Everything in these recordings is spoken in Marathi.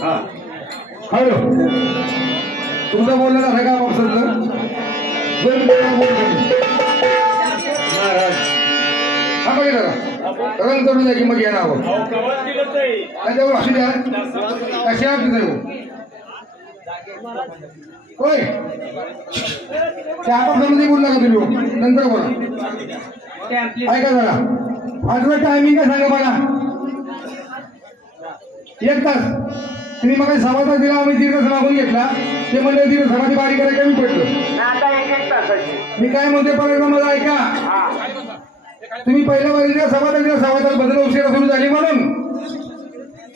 हॅलो तुमचं बोलणं झालं का बाबसरचं? 2 मिनिटं हा बघा जरा रंग करून द्या की मग येणार आहोत त्याच्यावर असू द्या कशा होय त्यामध्ये बोलला का तुम्ही नंतर बोला ऐका जरा आजचं टायमिंग काय सांगा मला 1 तास तुम्ही मग सव्वा तास दिला आम्ही 1.5 तास मागून घेतला ते म्हणजे 1.5 तासाची बारी करायला कमी पडलं मी काय म्हणते पण मला ऐका तुम्ही पहिल्या वारीला सव्वा तास बदल उशिरा सुरू झाली म्हणून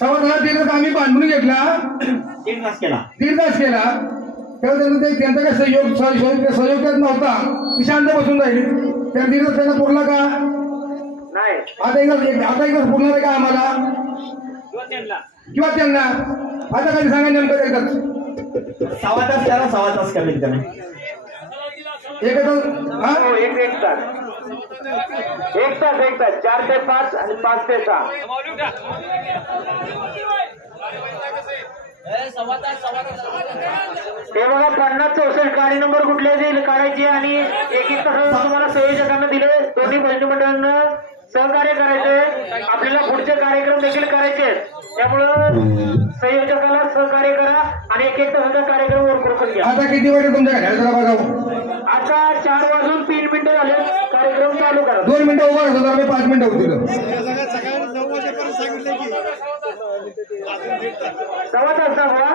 सव्वा तास 1.5 तास आम्ही बांधून घेतला 1.5 तास केला तेव्हा त्यांचा काय सहयोग करत नव्हता ती शांत बसून राहिली त्या 1.5 तास त्यांना पुरला का नाही आता एक तास पुरणार आहे का आम्हाला किंवा त्यांना आता काही सांगा नेमकं एकच सव्वा तास त्याला सव्वा तास कमी नाही एक तास हा 1 तास 4 ते 5 आणि 5 ते 6 हे बघा 50-64 गाडी नंबर कुठल्या काढायची आणि 1-1 तास तुम्हाला संयोजकांना दिले दोन्ही भजनी मंडळांना सहकार्य करायचे आपल्याला पुढचे कार्यक्रम देखील करायचे त्यामुळं संयोजकाला सहकार्य करा आणि 1-1 तासाचा कार्यक्रम ओळखून घ्या. आता किती वाजता तुमच्या घड्याळाला आता 4 वाजून 3 मिनिटं झाले कार्यक्रम चालू करा 2 मिनिटं उभा राहतो तर मी 5 मिनिटं होतील सकाळी 9 वाजेपर्यंत सांगितलं की सव्वा तास बघा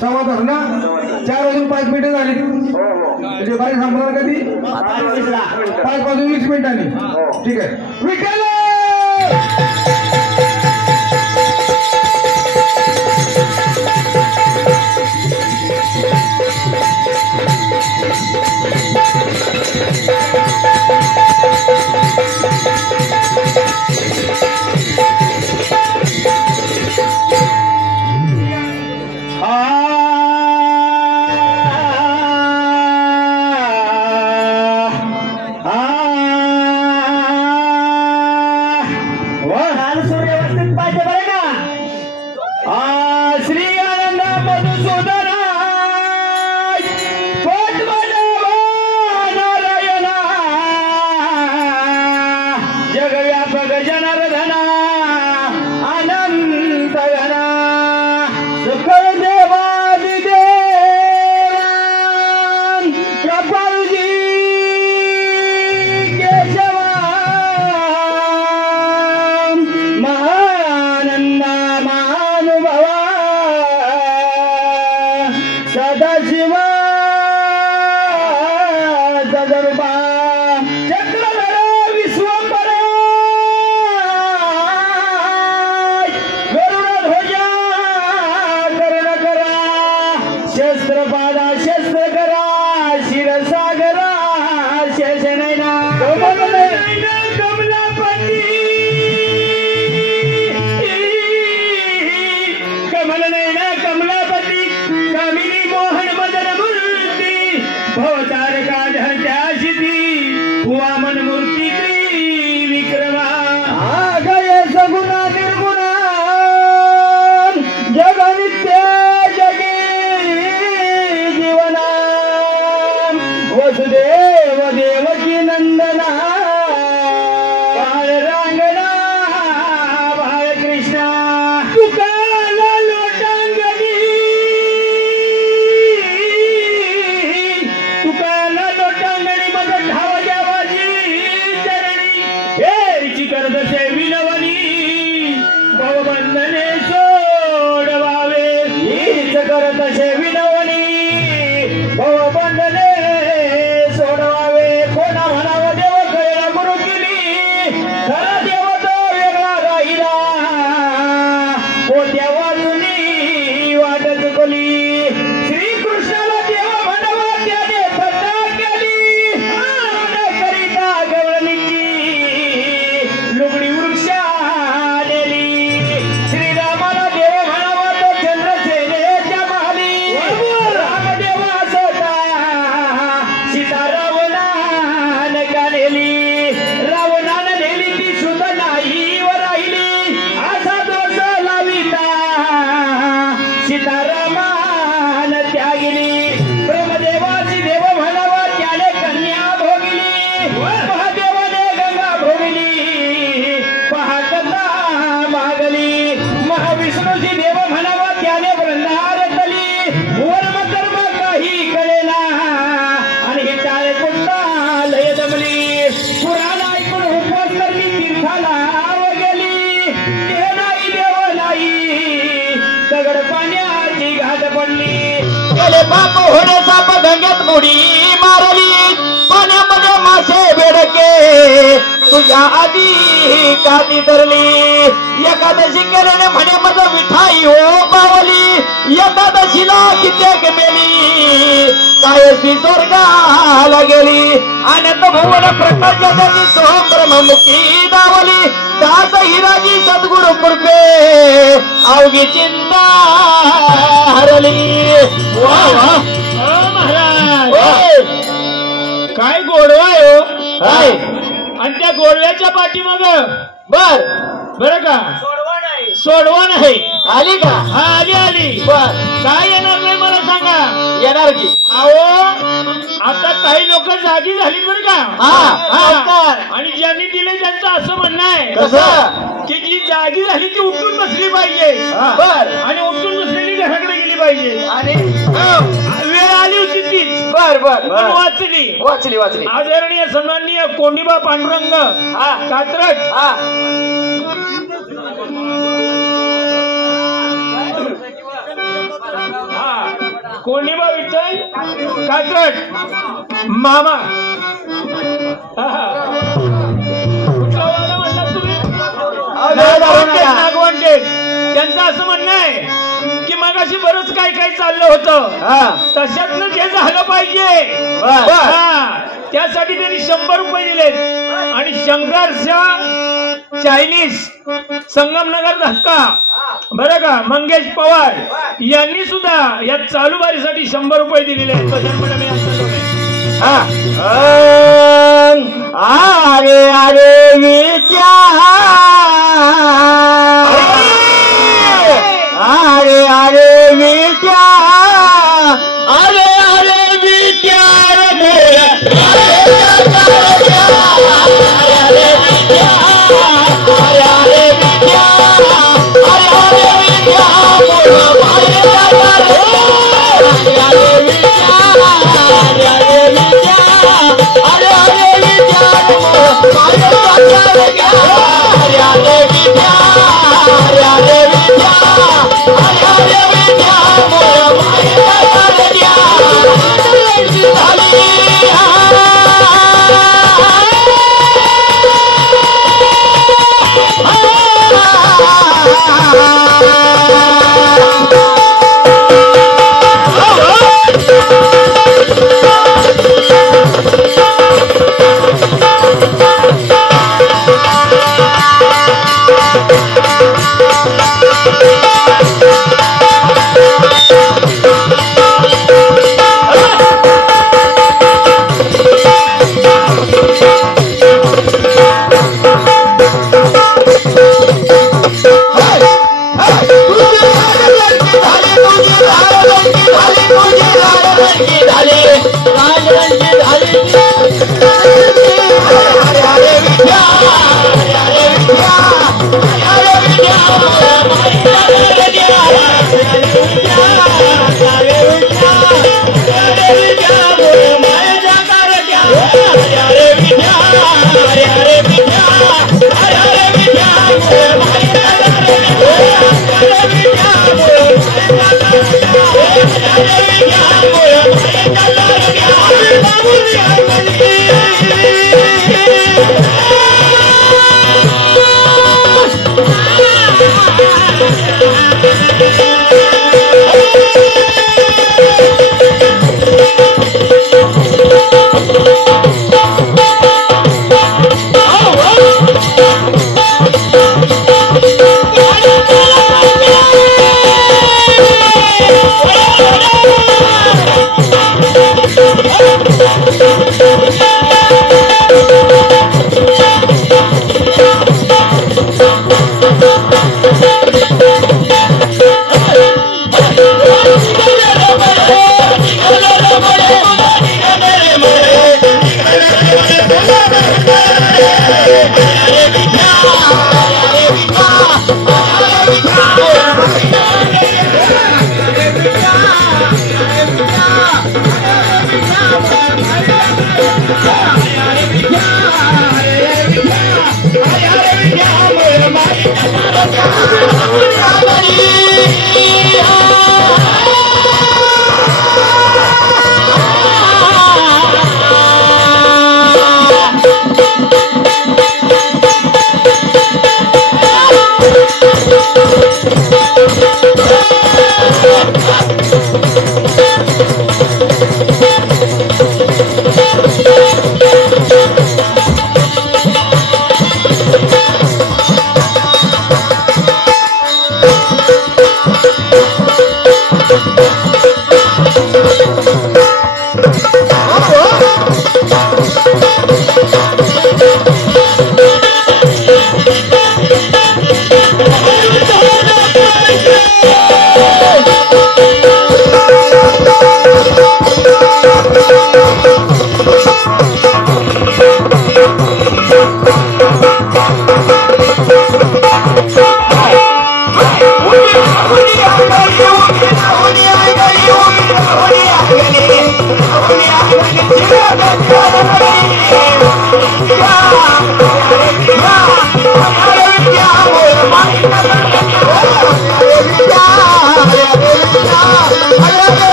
सव्वा तास ना 4 वाजून 5 मिनिटं झाली म्हणजे बाई संपणार कधी 5 वाजून 20 मिनिटांनी ठीक आहे विठ्ठल भवतार का ध्यासिती वामन मूर्ती केले पाप होणे साप गंगेत बुडी मारली पाण्यामध्ये मासे बेडके तुझ्या आधी काती धरली एकादशी केलेले म्हणे मग विठाई हो पावली एकादशीला कित्येक मेली कायसी स्वर्गाला गेली अनंत भुवन प्रकाश त्यांनी सोहब्रह्ममुखी दावली दास हिराजी सद्गुरु कृपे अवघी चिंता हरली. वा वा महाराज काय गोडवा आहे काय आणि त्या गोडव्याच्या पाठीमाग बर का सोडवा नाही आली का हा आली बर काय येणार नाही मला सांगा येणार की अहो आता काही लोक जागी झाली बरं का आणि ज्यांनी दिले त्यांचं असं म्हणणं आहे कसं की जी जागी झाली ती उठून बसली पाहिजे बर आणि उठून बसलेली घराकडे गेली पाहिजे आणि वेळ आली होती तीच बर बर वाचली वाचली वाचली आदरणीय सन्माननीय कोंडीबा पांडुरंग कात्रज कोंडीबा विठ्ठल कात्रज मामा कुठला वाला म्हणतात तुम्ही नागवंटे त्यांचं असं म्हणणं आहे की मगाशी बरंच काय काय चाललं होतं तशातनं जे झालं पाहिजे त्यासाठी त्यांनी 100 रुपये दिलेत आणि शंकरच्या चायनीज संगमनगर धक्का बरं का मंगेश पवार यांनी सुद्धा या चालू बारीसाठी 100 रुपये दिलेले आहेत. अरे अरे विचार अरे अरे विचार अरे अरे विचार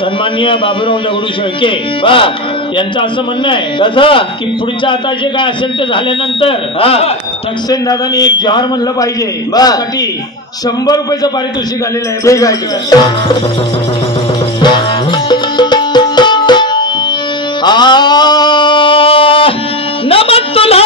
सन्माननीय बाबूराव दगडू शेळके यांचं असं म्हणणं आहे कसं की पुढच्या आता जे काय असेल ते झाल्यानंतर ठकसेन दादांनी एक जहार म्हणलं पाहिजे त्यासाठी 100 रुपयाचं पारितोषिक आलेलं आहे. नमत तुला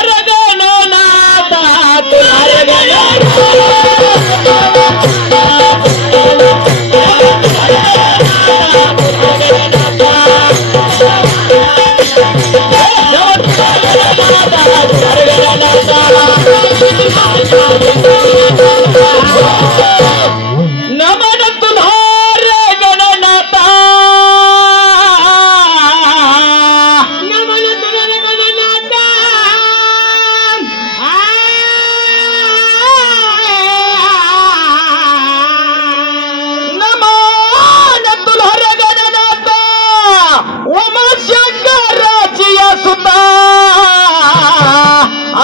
नमन तुल्हारे गणनाथा नमन तुल्हारे गणनाथा नमन तुल्हारे गणनाथा उमा शंकराची या सुता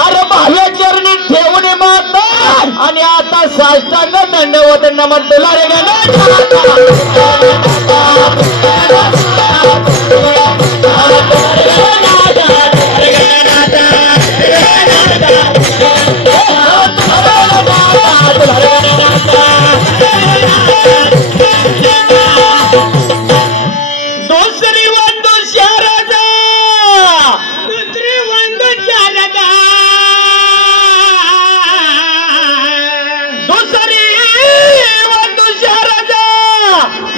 अरे भाव्या चरणी ठेवून माता आणि आता साष्टांग दंडवत नमन तुला रे दुसरी वंदू शारदा दुसरी वंदू शारदा दुसरी वंदू शारदा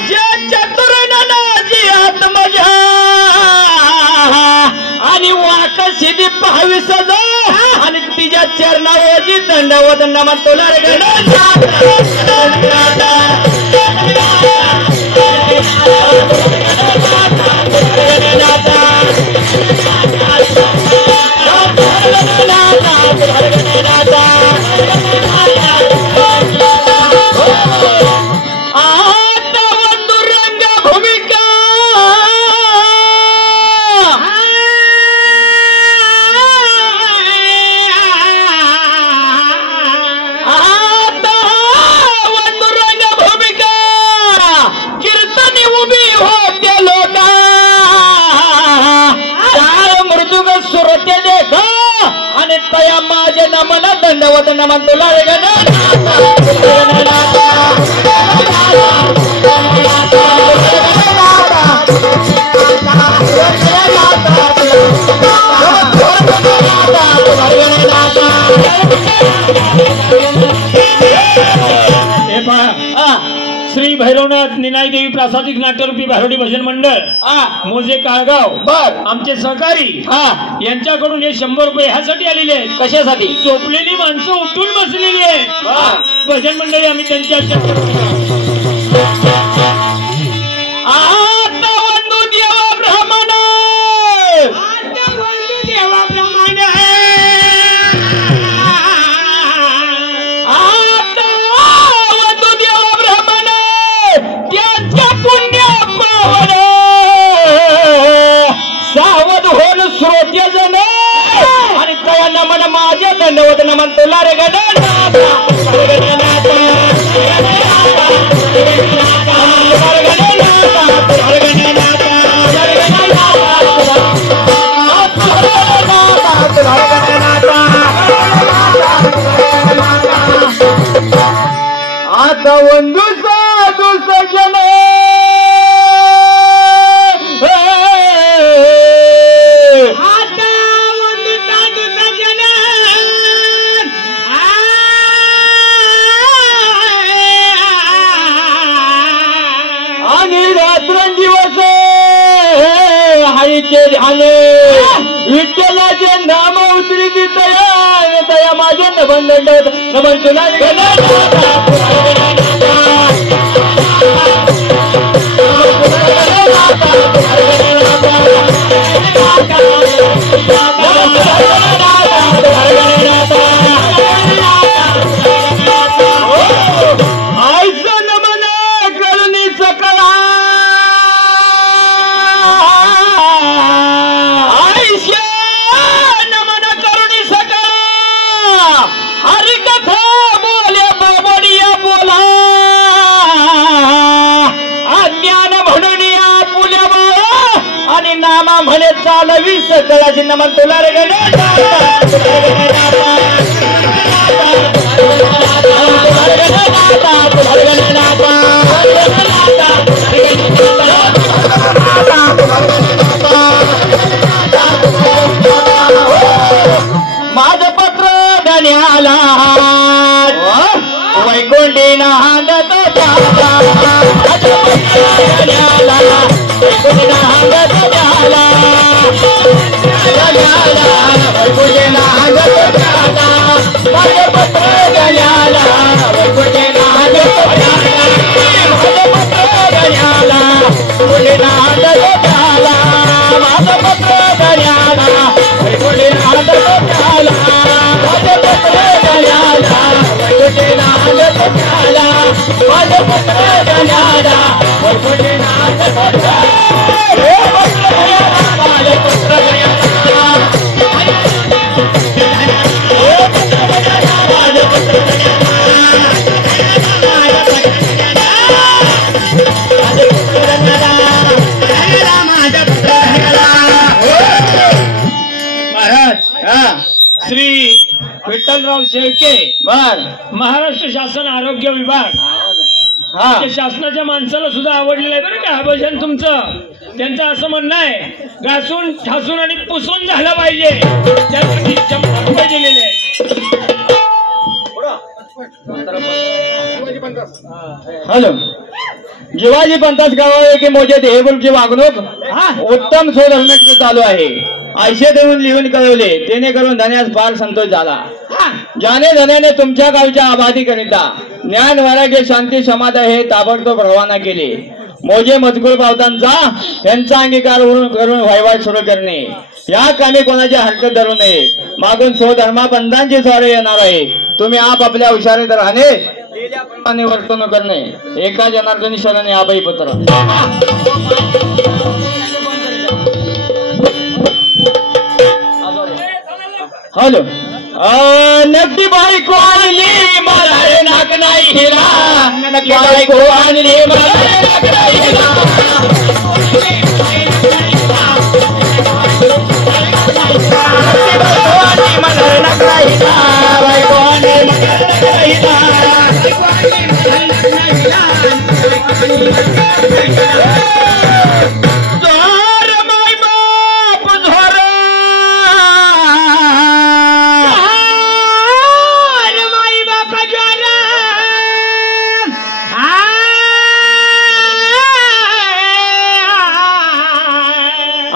जे चतुर नानाची आत्मजा आणि वाक सिद्धी पाहावी सजा आणि तिच्या चरणावरची दंडवत नमन तुला रे आता ಒಂದು ರಂಗ ಭೂಮಿಕಾ आता ಒಂದು ರಂಗ ಭೂಮಿಕಾ कीर्तनी उभी होते लोक काळ मृदुग सुरते देख आणि तया माझे नमन दंडवत नमन तुला रे श्री भैरवनाथ निनाई देवी प्रासादिक नाट्यरूपी भारोडी भजन मंडळ मोजे काळगाव बर आमचे सहकारी यांच्याकडून हे 100 रुपये ह्यासाठी आलेले आहेत. कशासाठी? झोपलेली माणसं उठून बसलेली आहेत. भजन मंडळी आम्ही त्यांच्या आता वंदू देवा ब्राह्मण आता वंदू देवा ब्राह्मण आता वंदू देवा ब्राह्मण त्याच्या पुण्य पावन सावध होल श्रोत्य जन आणि तया नमन माझ्या दंडवत नमन तुला रे आता ಒಂದು ಸಾಧು ಸಜ್ಜನ आता ಒಂದು ಸಾಧು ಸಜ್ಜನ आणि रात्रंदिवस हळीचे आले विठ्ठलाचे नाम उतरी दया दया माझ्या नमन नमन तुला नामा म्हणे चालवी सकळाची नमन तुला रे माझं पत्र धन्याला वैकुंठी नांदत श्री विठ्ठलराव शेळके महाराष्ट्र शासन आरोग्य विभाग शासनाच्या माणसाला सुद्धा आवडलेलं आहे बरं का हा भजन तुमचं. त्यांचं असं म्हणणं आहे घासून ठासून आणि पुसून झालं पाहिजे त्यासाठी 100 रुपये दिलेले आहे. हॅलो जिवाजी पंतास गावावर की मोजे देहबुलची वागणूक उत्तम स्वधर्माचं चालू आहे आयशे देऊन लिहून कळवले जेणेकरून धन्यास फार संतोष झाला. ज्याने धन्याने तुमच्या गावच्या आबादीकरिता ज्ञान वैराग्य शांती समाधान हे ताबडतोब रवाना केले. मोजे मजकूर पावतांचा यांचा अंगीकार करून वहिवाट सुरू करणे या कामी कोणाची हरकत धरू नये. मागून स्वधर्माबंधांची सारे येणार आहे. तुम्ही आपापल्या हुशारीत राहणे वर्तणूक करणे एका जनार्दनी शरणे आबाई पत्र. हॅलो नक्की बायको आणली मला रे नाक नाही हिरा नक्की बायको आणली मला रे नाक नाही हिरा बायको आणली मला रे नाक नाही हिरा बायको आणली मला रे नाक नाही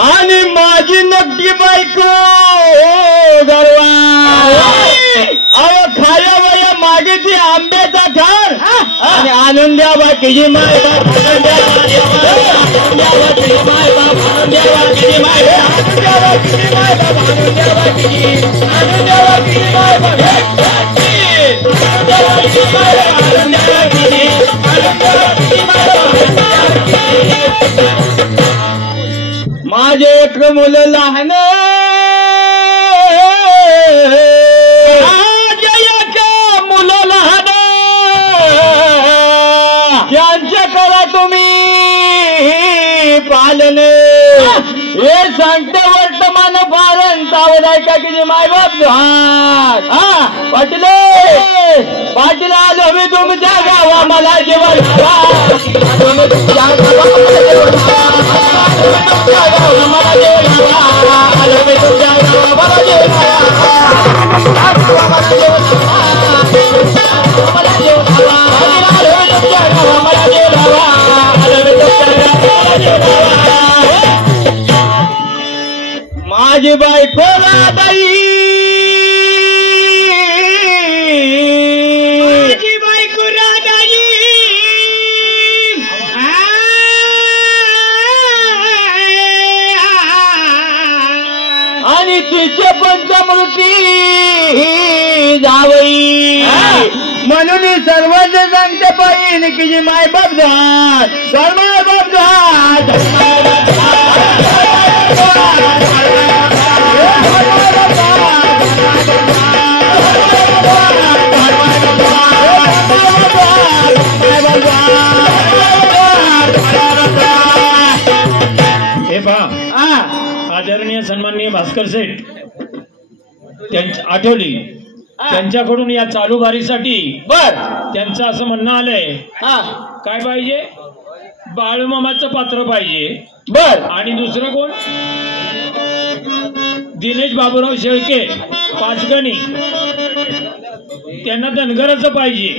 आणि माझी नक्की बायको गरवा अहो खाया वया मागेची आंब्याचा घर आणि आणून द्या बाकीची माय बाप आणून द्या बाकीची माय बाप आणून द्या बाकीची माय बाप आणून द्या बाकीची आणून द्या बाकीची माय बाप आणून द्या बाकीची माय बाप आणून द्या बाकीची आणून द्या बाकीची माय बाप माझे एक मुलं लहान मुलं लहान त्यांच्या करा तुम्ही पालन हे सांगते वर्तमान पालन सावध ऐका की मायबाप पाटील पाटील आलो मी तुमच्या गावा मला जेवण तुमच्या गावा मला जेवण आलो मी तुमच्या गावा मला जेवण माझी बायको राधाई, माझी बायको राधाई, आणि तिचे पंचमृती जावई, म्हणून सर्वच सांगते पाहिजे की जी माय बाप झाड सर्व बाप झाड हे पहा, आदरणीय सन्माननीय भास्कर सेठ त्यांच्या आठवली त्यांच्याकडून या चालू बारीसाठी बर त्यांचं असं म्हणणं आलंय, हा काय पाहिजे, बाळूमामाचं पात्र पाहिजे, बर आणि दुसरं कोण, दिनेश बाबूराव शेळके पाचगणी, त्यांना धनगराचं पाहिजे.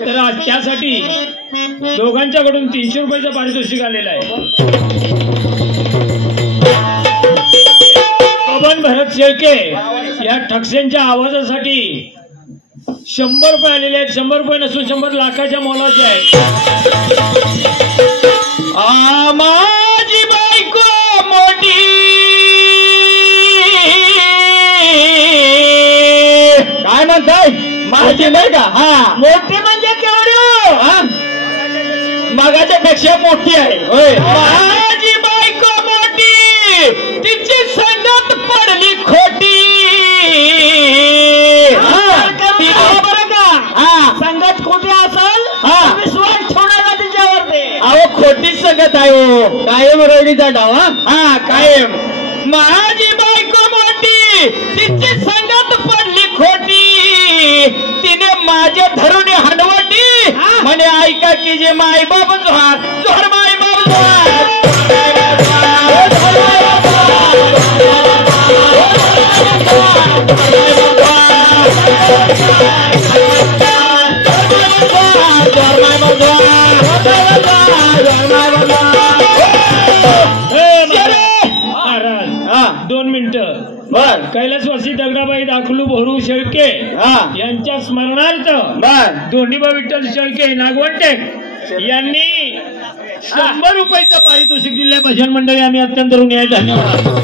तर आज त्यासाठी दोघांच्याकडून 300 रुपयाचं पारितोषिक आलेलं आहे. पवन भरत शेळके या ठकसेंच्या आवाजासाठी 100 रुपये आलेले आहेत. 100 रुपये नसून 100 लाखाच्या मोलाचे आहेत. माझी बायको मोठी, काय म्हणताय माझी नाही का, हा मोठी म्हणजे केवढी, मगाच्या पेक्षा मोठी आहे होय. माझी बायको मोठी, तिची संगत पडली खोटी, बरं का, संगत खोटी असेल विश्वास ठेवणारा तिच्यावरती. अहो खोटीच संगत आहे हो, कायम रडीचा डावा, हा कायम. माझी बायको मोठी, तिची संगत पडली खोटी, तिने माझे धरून हंडवटी, म्हणे ऐका की जे माय बाप जोहार जोहार माय बाप जोहार. महाराज 2 मिनिटं. बर कैलासवासी दगडाबाई दाखलू भोरू शेळके यांच्या स्मरणार्थ दोंडीबा विठ्ठल शेळके नागवंटेक यांनी 100 रुपयाचं पारितोषिक दिले. भजन मंडळी आम्ही अत्यंत ऋणी आहे. धन्यवाद.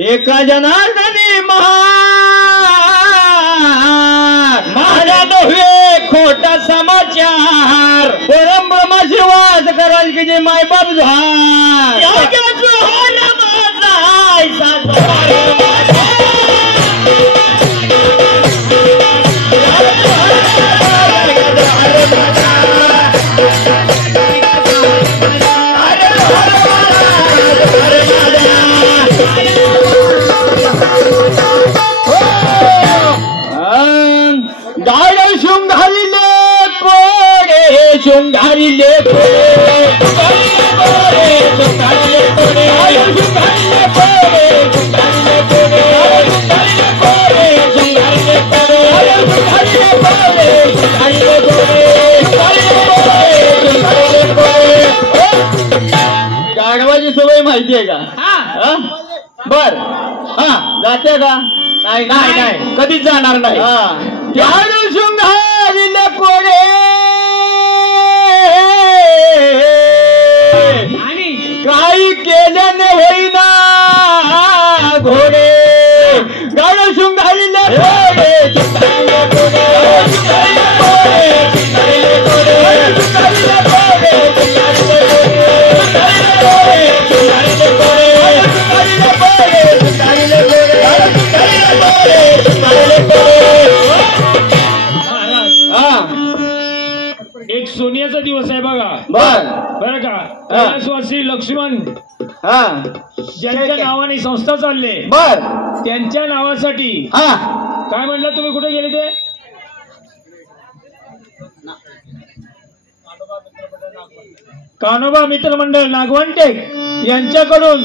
एका जनार्दनी माझ्या नव्हे खोटा समाचार, परम ब्रह्मशिवास कराल की जे माय बाप झार. शृंगारिले गाढवाची सवय माहिती आहे का? बर जाते का? नाही नाही नाही कधीच जाणार नाही. गाढव शृंगारिले कोडे काही केल्याने होईना घोडे, गाढव शृंगारिले एक सोन्याचा दिवस आहे बघा. बरं का, कैलासवासी लक्ष्मण ज्यांच्या नावाने संस्था चालले, त्यांच्या नावासाठी काय म्हणलं तुम्ही, कुठे गेले ते कान्होबा मित्र मंडळ नागवंटेक यांच्याकडून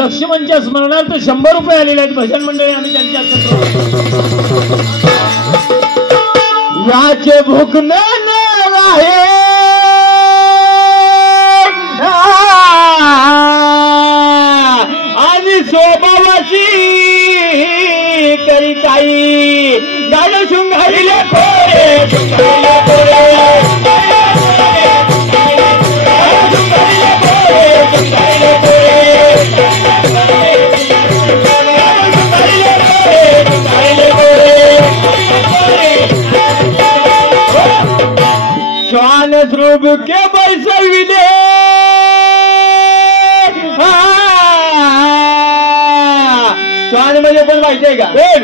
लक्ष्मणच्या स्मरणार्थ 100 रुपये आलेले आहेत. भजन मंडळी आम्ही त्यांच्या याचे भुकन आहे आणि स्वभावाची करी काही गाणं शृंगारीले पोरे शृंगारीले पोरे श्वान ध्रुव के बैसविले श्वान म्हणजे पण माहिती आहे का? कोण?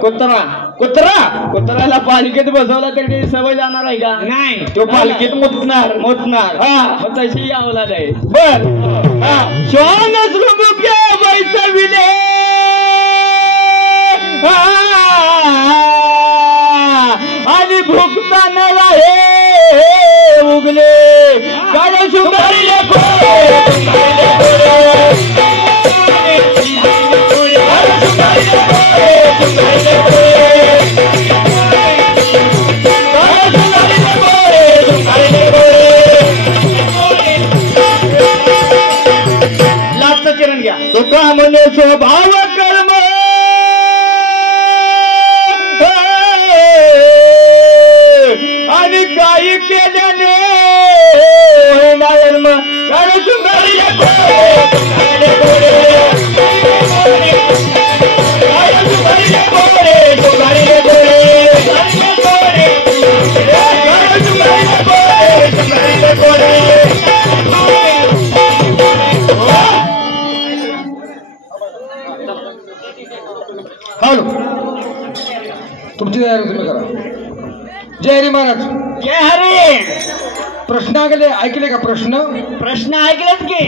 कुत्रा. कुत्रा कुत्र्याला पालखीत बसवला तरी सवय जाणार आहे का? नाही. तो पालखीत मुतणार मुतणार. हा तशी यावला नाही. बर श्वान ध्रुव के बैसविले आणि भुकताना आहे उगले गाणं शृंगारीले लाटचं चरण घ्या. तो का म्हणे स्वभाव कर्म आणि काही केल्याने नायर्म गाणं शृंगारीले हॅलो तुमची तयारी तुम्ही करा. जय हरी महाराज. जय हरी. प्रश्न ऐकले का? प्रश्न ऐकलेत की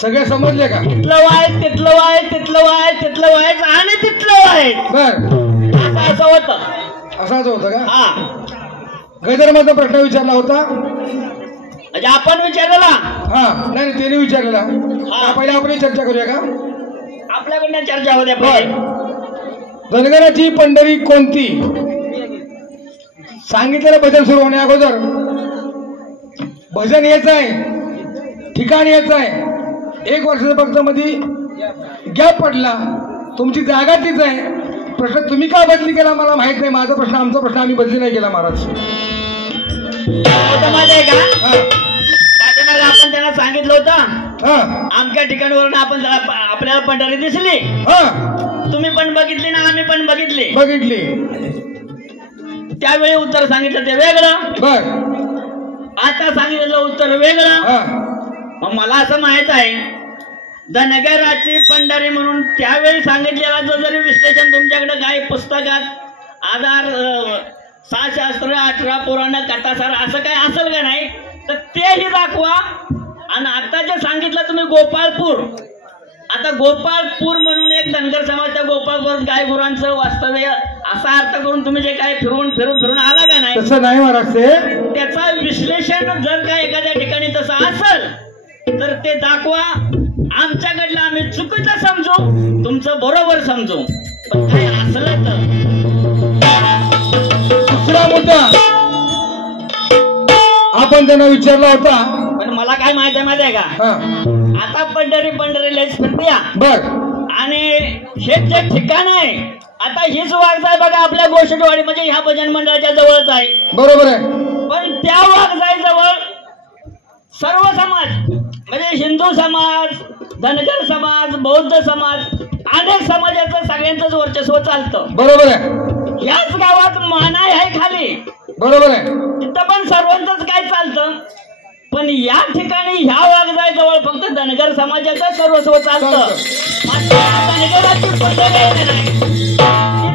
सगळे समजले का? तिथलं वाय तिथलं वाय तिथलं वाय तिथलं वाय आणि तिथलं वाय बर असं होतं. असाच होतं का? हा गैधर्माचा प्रश्न विचारला होता. म्हणजे आपण विचारला. हा नाही त्याने विचारलेला. पहिले आपण चर्चा करूया का? आपल्याकडनं चर्चा होत्या पहिले. धनगराची पंढरी कोणती? सांगितलेलं भजन सुरू होण्या अगोदर भजन यायचं आहे, ठिकाण यायचं आहे. 1 वर्षाच्या फक्त मध्ये गॅप पडला. तुमची जागा तीच आहे. प्रश्न तुम्ही का बदली केला मला माहित नाही. माझा प्रश्न आमचा प्रश्न आम्ही बदली नाही केला महाराज. आपण त्यांना सांगितलं होतं आमच्या ठिकाणवरून आपण आपल्याला पंढरी दिसली. तुम्ही पण बघितली ना आम्ही पण बघितली. त्यावेळी उत्तर सांगितलं ते वेगळं. बर आता सांगितलेलं उत्तर वेगळं. मग मला असं माहित आहे धनगराची पंढरी म्हणून त्यावेळी सांगितलेलं जरी विश्लेषण तुमच्याकडे काय पुस्तकात आधार 6 शास्त्र 18 पुराण कथासार असं काय असेल का नाही तर तेही दाखवा. आणि आता जे सांगितलं तुम्ही गोपाळपूर, आता गोपाळपूर म्हणून एक धनगर समाजच्या गोपाळपूर गाय गुरांचं वास्तव्य असा अर्थ करून तुम्ही जे काय फिरून आला का नाही तसं नाही महाराज. ते त्याचा विश्लेषण जर का एखाद्या ठिकाणी तसं असेल तर ते दाखवा. आमच्याकडलं आम्ही चुकीचं समजू, तुमचं बरोबर समजू. पण काय असलं तर दुसरा मुद्दा आपण त्यांना विचारला होता. पण मला काय माहिती आहे का? आता पंढरी लयच फिरते बर. आणि हे जे ठिकाण आहे आता हीच वाघजाई बघा आपल्या गोष्टवाडी म्हणजे ह्या भजन मंडळाच्या जवळच आहे. बरोबर आहे. पण त्या वाघजाई जवळ सर्व समाज म्हणजे हिंदू समाज, धनगर समाज, बौद्ध समाज अनेक समाजाचं सगळ्यांचंच वर्चस्व चालतं. बरोबर आहे. याच गावात मानाई आहे खाली. बरोबर आहे. तिथं पण सर्वांचंच काय चालतं. पण या ठिकाणी ह्या वाघजाई जवळ फक्त धनगर समाजाचं सर्वस्व चालतं. धनगराची पंढरी नाही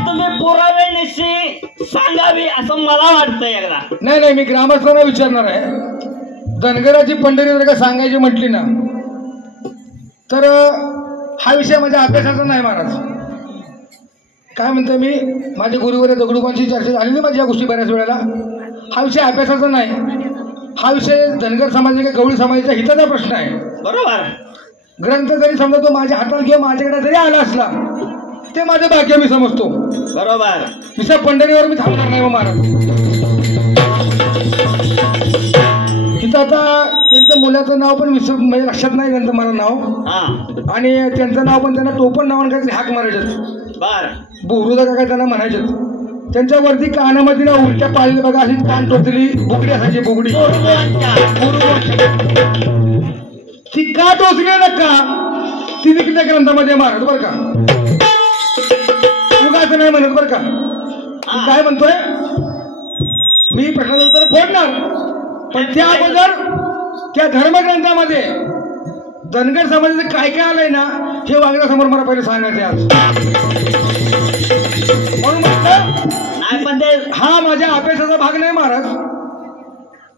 तुम्ही पुरावे निश्चित सांगावी असं मला वाटतं. एकदा नाही मी ग्रामस्थांना विचारणार आहे. धनगराची पंढरी जर का सांगायची म्हटली ना तर हा विषय माझ्या अभ्यासाचा नाही महाराज. काय म्हणतो मी माझ्या गुरुवर दगडूबांची चर्चा झाली नाही माझ्या गोष्टी बऱ्याच वेळेला. हा विषय अभ्यासाचा नाही. हा विषय धनगर समाजाचा गवळी समाजाच्या हिताचा प्रश्न आहे. बरोबर. ग्रंथ जरी समजा तो माझ्या हातात किंवा माझ्याकडे जरी आला असला ते माझं भाग्य मी समजतो. बरोबर. विषय पंढरीवर मी थांबणार नाही महाराज. तिथं आता त्यांचं मुलाचं नाव पण म्हणजे लक्षात नाही त्यांचं मला नाव, आणि त्यांचं नाव पण त्यांना टोपण नावानं काहीतरी हाक मारायचं. बर. बोरुदा का काय त्यांना म्हणायचं. त्यांच्यावरती कानामध्ये ना उलट्या पाळली बघा अशी कान टोचली बुगडी असायची. बुगडी ती का टोचली ना का ती देखील त्या ग्रंथामध्ये मारत बरं का. उगाच नाही म्हणत बरं का. काय म्हणतोय मी प्रश्नाचं उत्तर फोडणार, पण त्या अगोदर त्या धर्मग्रंथामध्ये धनगर समाजाचं काय काय आलंय ना हे वागण्यासमोर मला पहिले सांगायचं आज. म्हणून म्हटलं नाही पण ते हा माझ्या अभ्यासाचा भाग नाही महाराज.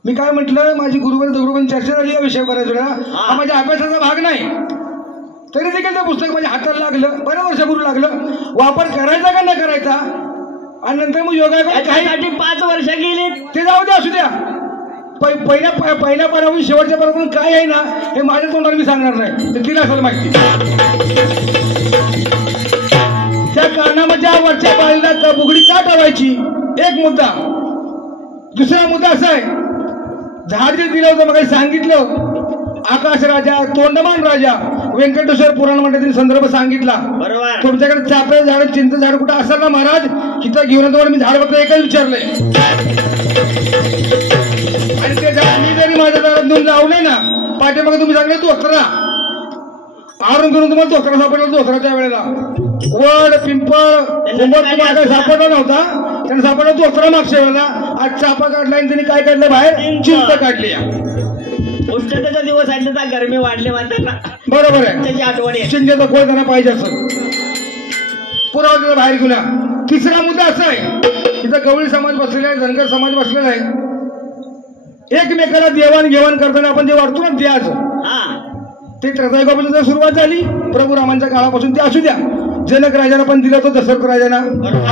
मी काय म्हटलं माझी गुरुबंद चर्चा झाली या विषय बऱ्याच वेळा. हा माझ्या अभ्यासाचा भाग नाही, तरी देखील ते पुस्तक माझ्या हाताला लागलं. बऱ्याच वर्षापूर्वी लागलं. वापर करायचा का न करायचा आणि नंतर मग योगायोग काही 5 वर्ष गेली ते जाऊ द्या, असू द्या. पहिल्या पारावरून शेवटच्या पारावरून काय आहे ना हे माझ्या तोंडावर मी सांगणार नाही, ते तिला असेल माहिती. त्या कारणामध्ये वरच्या बाजूला बुगडी का ठेवायची एक मुद्दा. दुसरा मुद्दा असा आहे, झाड जे दिलं होतं मग सांगितलं आकाश राजा तोंडमान राजा व्यंकटेश्वर पुराण मंडळातील संदर्भ सांगितला. बरोबर. तुमच्याकडे चाफ्याचं झाड चिंच झाड कुठं असेल ना महाराज तिथं घेऊन मी झाड फक्त एकच विचारलंय, आणि ते झाड मी जरी माझ्या दारात घेऊन लावले ना पाठीमागे तुम्ही सांगले धोत्रा आरून करून तुम्हाला धोत्रा सापडला. धोत्रा त्या वेळेला वड पिंपळ तुम्हाला काही सापडला नव्हता, त्यांना सापडला धोत्रा मागच्या वेळेला. आज चापा काढला आणि त्यांनी काय काढलं बाहेर चिंच काढली. उष्णतेचा दिवस आहे तर गरमी वाढले म्हणतात ना. बरोबर आहे. त्याची आठवण आहे. चिंचेचा कोळ त्यांना पाहिजे असं पुरावा त्याला बाहेर घेऊन. तिसरा मुद्दा असा आहे इथं गवळी समाज बसलेला आहे, धनगर समाज बसलेला आहे. एकमेकाला देवाणघेवाण करताना आपण जे वाटतो ना द्याज ते त्रैतायुगापासून जर सुरुवात झाली प्रभू रामांच्या काळापासून ते असू द्या. जनक राजाला पण दिलं होतं दशरथ राजाला,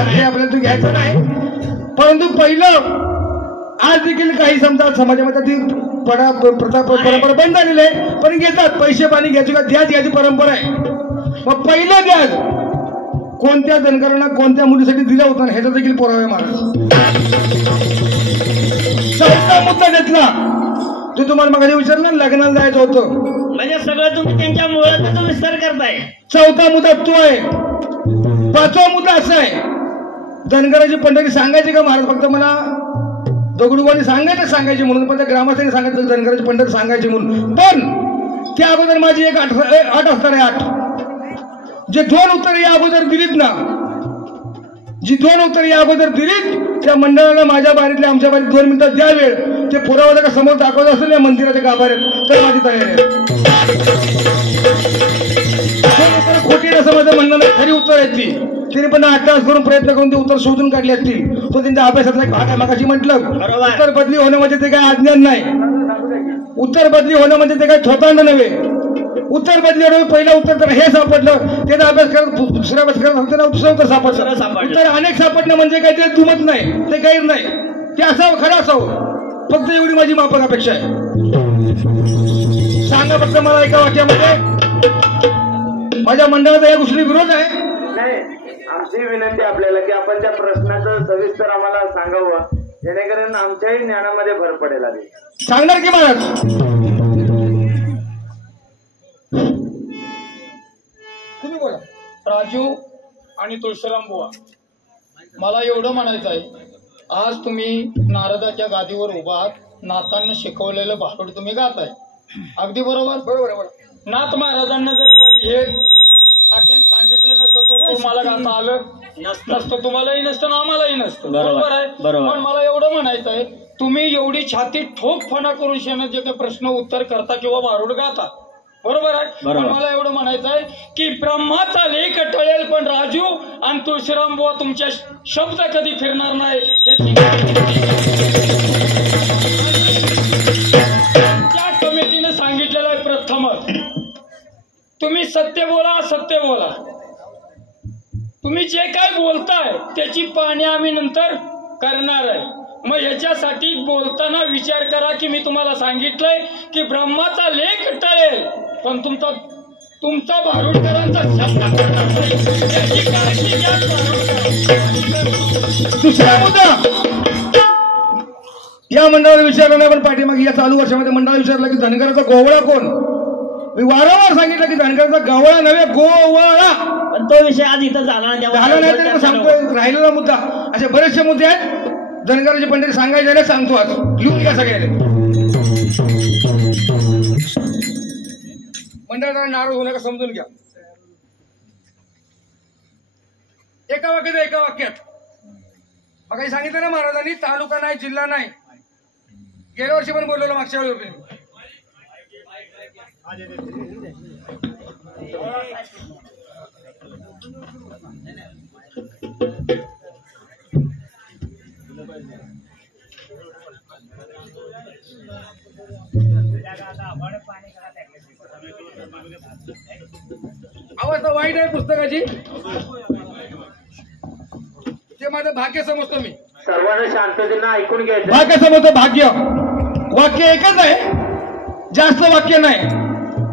हे आपल्याला तो घ्यायचं नाही. परंतु पहिलं आज देखील काही समजा समाजामध्ये ती प्रथा परंपरा बंद झालेली आहे, पण घेतात पैसे पाणी घ्यायची का द्याज घ्यायची परंपरा आहे. मग पहिलं द्याज कोणत्या धनगरांना कोणत्या मुलीसाठी दिलं होतं ना ह्याचा देखील पुरावा आहे महाराज. चौथा मुद्दा घेतला तो तुम्हाला मग विचारलं लग्नाला जायचं होतं म्हणजे सगळं तुम्ही त्यांच्या मुळाचा विस्तार करताय. चौथा मुद्दा तो आहे. पाचवा मुद्दा असा आहे धनगराची पंढरी सांगायची का महाराज फक्त मला दगडूबाई सांगायची म्हणून, पण त्या ग्रामस्थांनी सांगितलं धनगराची पंढरी सांगायची म्हणून. पण त्या अगोदर माझी एक आठ असणार आहे. 8 जे 2 उत्तर या अगोदर दिलीत ना, जी 2 उत्तर या अगोदर दिलीत त्या मंडळाला माझ्या बारीतले आमच्या बारीत 2 मिनिटात द्या वेळ. ते पुरावा का समोर दाखवत असेल या मंदिराच्या गाभाऱ्यात तर माझी तयारी आहे. खोटी असं माझं म्हणणं नाही, खरी उत्तर आहेत ती. तिने पण 8 तास करून प्रयत्न करून ते उत्तर शोधून काढले असतील. तो त्यांच्या अभ्यासातला एक भाग आहे. मागाशी म्हटलं उत्तर बदली होणं म्हणजे ते काय अज्ञान नाही. उत्तर बदली होणं म्हणजे ते काय थोतांड नव्हे. उत्तर बदली होणं पहिलं उत्तर तर हे सापडलं त्याचा अभ्यास करत दुसरा अभ्यास करत होतं ना दुसरं उत्तर सापडलं. उत्तर अनेक सापडणं म्हणजे काय ते दुमत नाही, ते गैर नाही, ते असावं खरं असावं. फक्त एवढी माझी माफक अपेक्षा आहे. सांगा फक्त मला एका वाक्यामध्ये माझ्या मंडळाचा या गोष्टी विरोध आहे. नाही, आमची विनंती आपल्याला की आपण त्या प्रश्नाचं सविस्तर आम्हाला सांगावं जेणेकरून आमच्याही ज्ञानामध्ये भर पडेल. आधी सांगणार की महाराज तुम्ही बोला. राजू आणि तुळशीराम बुवा, मला एवढं म्हणायचं आहे, आज तुम्ही नारदाच्या गादीवर उभा आहात, नाथांना शिकवलेलं भारुड तुम्ही गाताय. अगदी बरोबर. बरोबर. नाथ महाराजांना जर हे आख्यान सांगितलं नसतं तर तुम्हाला गाता आलं नसतं, तुम्हालाही नसतं आम्हालाही नसतं. बरोबर आहे. पण मला एवढं म्हणायचं आहे, तुम्ही एवढी छाती ठोकपणा करून शेण जे काही प्रश्न उत्तर करता किंवा भारुड गाता, बरोबर आहे. पण मला एवढं म्हणायचं आहे की ब्रह्माचा लेख टळेल पण राजू आणि तुळशीराम बुवा तुमच्या शब्द कधी फिरणार नाही. त्या कमिटीने सांगितलेलं आहे प्रथमच तुम्ही सत्य बोला, सत्य बोला. तुम्ही जे काय बोलताय त्याची पाहणी आम्ही नंतर करणार आहे. मग याच्यासाठी बोलताना विचार करा की मी तुम्हाला सांगितलंय की ब्रह्माचा लेख टळेल पण तुमचा भारुडकरांचा शब्द करणार नाही. याची काळजी घ्या भारुडकर. दुसरा मुद्दा या मंडळाला विचारला नाही पण पाठीमागे या चालू वर्षामध्ये मंडळाला विचारलं की धनगराचा गोवळा कोण. मी वारंवार सांगितलं की धनगराचा गवळा नव्हे गोवळा. पण तो विषय आज इथं झाला नाही तरी सांगतोय राहिलेला मुद्दा. असे बरेचसे मुद्दे आहेत धनगराचे पंडित सांगायचे नाही सांगतो आज लिहून घ्या सगळ्याने. मंडळाला नाराज होऊ नका समजून घ्या. एका वाक्यात मग काही सांगितलं ना महाराजांनी तालुका नाही जिल्हा नाही. गेल्या वर्षी पण बोललेलो मागच्या वेळी अवस्था वाईट आहे पुस्तकाची ते माझं भाग्य समजतो मी. सर्वांना शांततेनं ऐकून घ्यायचं. भाग्य समजतो भाग्य. वाक्य एकच आहे जास्त वाक्य नाही.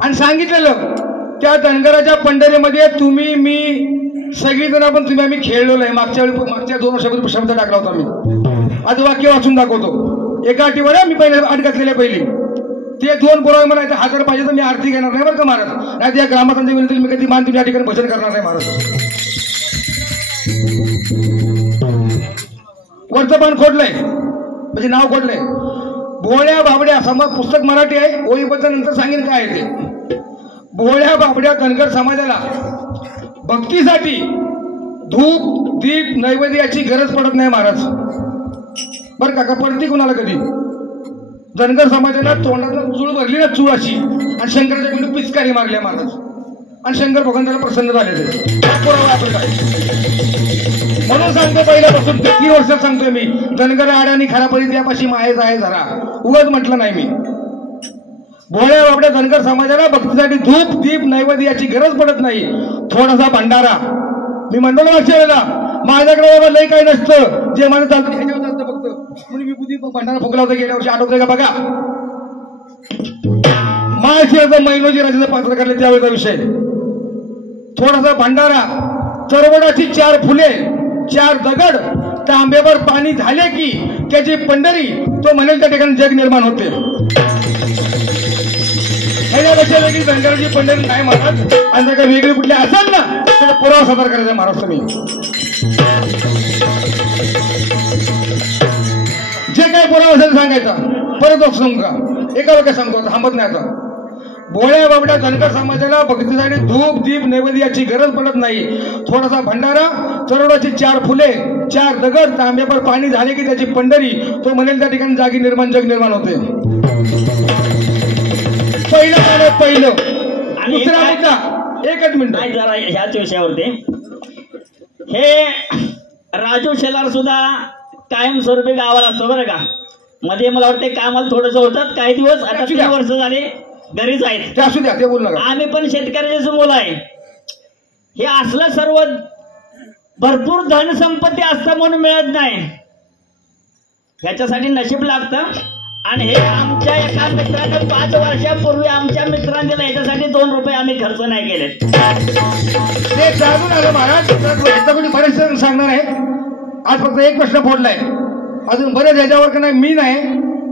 आणि सांगितलेलं त्या धनगराच्या पंढरीमध्ये तुम्ही मी सगळीजण आपण तुम्ही आम्ही खेळलेलो आहे. मागच्या 2 वर्षापूर्वी शब्द टाकला होता मी. आज वाक्य वाचून दाखवतो. एका अटीवर मी पहिले अट घातलेल्या पहिली ते 2 पुरावे मला 1000 पाहिजे तर मी आरती घेणार नाही बरं का महाराज. नाही त्या ग्रामस्थांच्या विनंती मी कधी मान तुम्ही या ठिकाणी भजन करणार नाही महाराज. वरचं पान खोडलंय म्हणजे नाव खोडलंय. भोळ्या बाबड्या समाज पुस्तक मराठी आहे. ओळीबद्दल नंतर सांगेन काय आहे ते. भोळ्या बाबड्या धनगर समाजाला भक्तीसाठी धूप दीप नैवेद्य याची गरज पडत नाही महाराज बरं का. पडती कुणाला कधी धनगर समाजाला तोंडात चूळ भरली ना चूळ अशी आणि शंकराच्या पिंडीत पिचकारी मारल्या महाराज आणि शंकर भगवंताला प्रसन्न झाले. म्हणून सांगतो पहिल्यापासून 3 वर्षात सांगतोय मी धनगर आड्यानी खरापरी त्यापाशी माहेच आहे जरा उगाच म्हटलं नाही मी. भोळ्या बाबड्या धनगर समाजाला भक्तीसाठी धूप दीप नैवेद्य याची गरज पडत नाही. थोडासा भंडारा मी म्हणलो मागच्या वेळेला माझ्याकडे बाबा लई काही नसतं जे माझं चालतं ह्याच्यावर चालतं फक्त म्हणून मी बुद्धी भंडारा फुकला होता गेल्या वर्षी. आठवतोय का बघा महाशिराचं महिनोजी राजाचं पात्र काढले त्यावेळेचा विषय. थोडासा भंडारा चरवडाची 4 फुले 4 दगड तांब्यावर पाणी झाले की त्याची पंढरी तो म्हणेल त्या ठिकाणी जग निर्माण होते. ह्याच्यापेक्षा वेगळी धनगराची पंढरी नाही महाराज. आणि जर काही वेगळी कुठली असेल ना तर पुरावा सादर करायचा महाराज तुम्ही. जे काही पुरावा असेल सांगायचा. परत सांगू का एका वाक्यात सांगतो थांबत नाही आता. भोळ्या बाबड्या धनगर समाजाला भक्तीसाठी धूप दीप नैवेद्य याची गरज पडत नाही. थोडासा भंडारा चरवडाची 4 फुले 4 दगड तांब्यावर पाणी झाले की त्याची पंढरी तो म्हणेल त्या ठिकाणी जागी निर्माण जग निर्माण होते. पहिलं दुसरा मुद्दा 1 मिनिट जरा ह्याच विषयावरती हे राजू शेलार सुद्धा कायमस्वरूपी गावाला असतो बरं का. मध्ये मला वाटतं कामाला थोडंसं होतात काही दिवस. आता 3 वर्ष झाले घरीच आहेत. ते असू द्या ते बोलू नका. आम्ही पण शेतकऱ्याचे मुलं आहे. हे असलं सर्व भरपूर धनसंपत्ती असतं म्हणून मिळत नाही. ह्याच्यासाठी नशीब लागतं. आणि हे आमच्या एका मित्राने 5 वर्षापूर्वी आमच्या मित्रांनी दिलं. याच्यासाठी 2 रुपये आम्ही खर्च नाही केले. ते जाणून आलं महाराज. कोणी बरेच सांगणार आहे. आज फक्त एक प्रश्न फोडलाय. अजून बरेच ह्याच्यावर का नाही मी नाही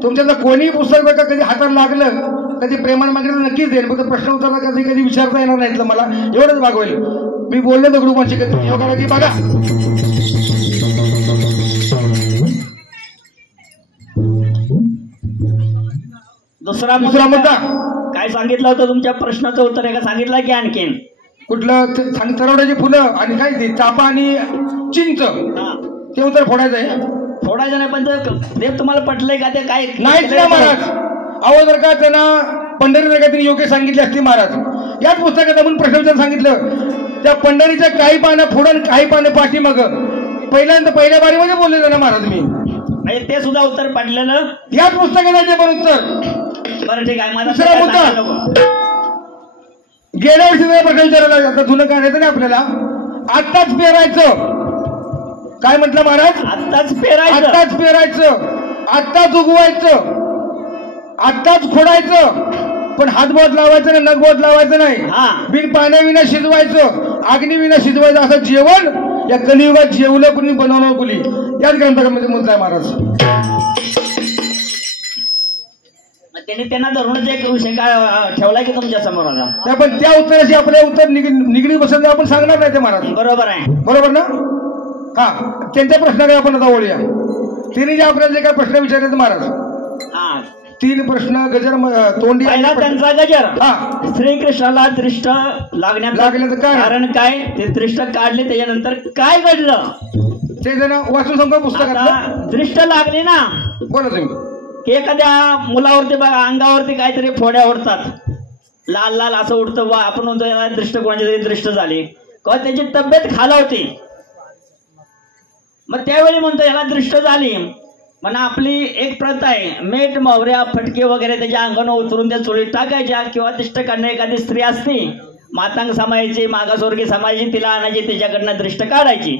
तुमच्यातलं कोणीही पुस्तक बघा कधी हातात लागलं कधी प्रेमाने मागितलं तर नक्कीच देईल. फक्त प्रश्न उत्तर कधी विचारता येणार नाही मला एवढंच भागवेल. मी बोलले तर ग्रुपांशी कधी योगा की बघा दुसरा मुद्दा काय सांगितलं होतं तुमच्या प्रश्नाचं उत्तर आहे का सांगितलं की आणखीन कुठलं तरवड्याची फुलं आणि काय ते चापा आणि चिंच ते उत्तर फोडायचं आहे. फोडायचं नाही पण ते तुम्हाला पटलंय का ते काय नाहीच ना महाराज. अहो जर का त्यांना पंढरी जर का त्यांनी योग्य सांगितले असते महाराज. याच पुस्तकात आपण प्रश्न विचार सांगितलं त्या पंढरीच्या काही पानं फोडून काही पानं पाठीमाग पहिल्या बारीमध्ये बोललेलं ना महाराज मी. ते सुद्धा उत्तर पडलेलं याच पुस्तकात आहे ते पण उत्तर. बरं ठीक आहे. माझा दुसरा मुद्दा गेल्या वर्षी प्रश्न विचारायला आता जुनं काढायचं नाही आपल्याला. आत्ताच पेरायचं काय म्हटलं महाराज? आत्ताच पेरायचं, आत्ताच पेरायचं, आत्ताच उगवायचं, आत्ताच खोडायचं, पण हातबोट लावायचं नाही, नगबोट लावायचं नाही. हा. बिन पाण्याविना शिजवायचं, अग्निविना शिजवायचं. असं जेवण या कलियुगात जेवलं कुणी, बनवलं कुणी, याच ग्रंथामध्ये म्हटलंय महाराज. त्यांनी त्यांना धरूनच एक विषय काय ठेवलाय की तुमच्या समोर आता. पण त्या उत्तराशी आपल्या उत्तर निगडीत बसत आपण सांगणार नाही ते महाराज. बरोबर आहे, बरोबर ना? हा, त्यांच्या प्रश्नाकडे आपण आता वळूया. तिने जे आपल्याला जे काय प्रश्न विचारले महाराज, हा. 3 प्रश्न गजर तोंडी. पहिला त्यांचा गजर, हा, श्रीकृष्णाला दृष्ट लागण्याचं कारण काय, ते दृष्ट काढले त्याच्यानंतर काय घडलं ते जण वाचून सांगा पुस्तकात. आता दृष्ट लागली ना, बोला तुम्ही. की एखाद्या मुलावरती बघा अंगावरती काहीतरी फोड्या उडतात, लाल लाल असं उडतं, वा आपण म्हणतो याला दृष्ट, कोणाची तरी दृष्ट झाली किंवा त्याची तब्येत खालावते, मग त्यावेळी म्हणतो याला दृष्ट झाली. पण आपली एक प्रथा आहे, मीठ मोहऱ्या फटके वगैरे त्याच्या अंगानं उतरून त्या चोळीत टाकायच्या, किंवा दृष्ट काढणे, एखादी स्त्री असते मातांग समाजाची, मागासवर्गीय समाजाची, तिला आणायची, त्याच्याकडनं दृष्ट काढायची.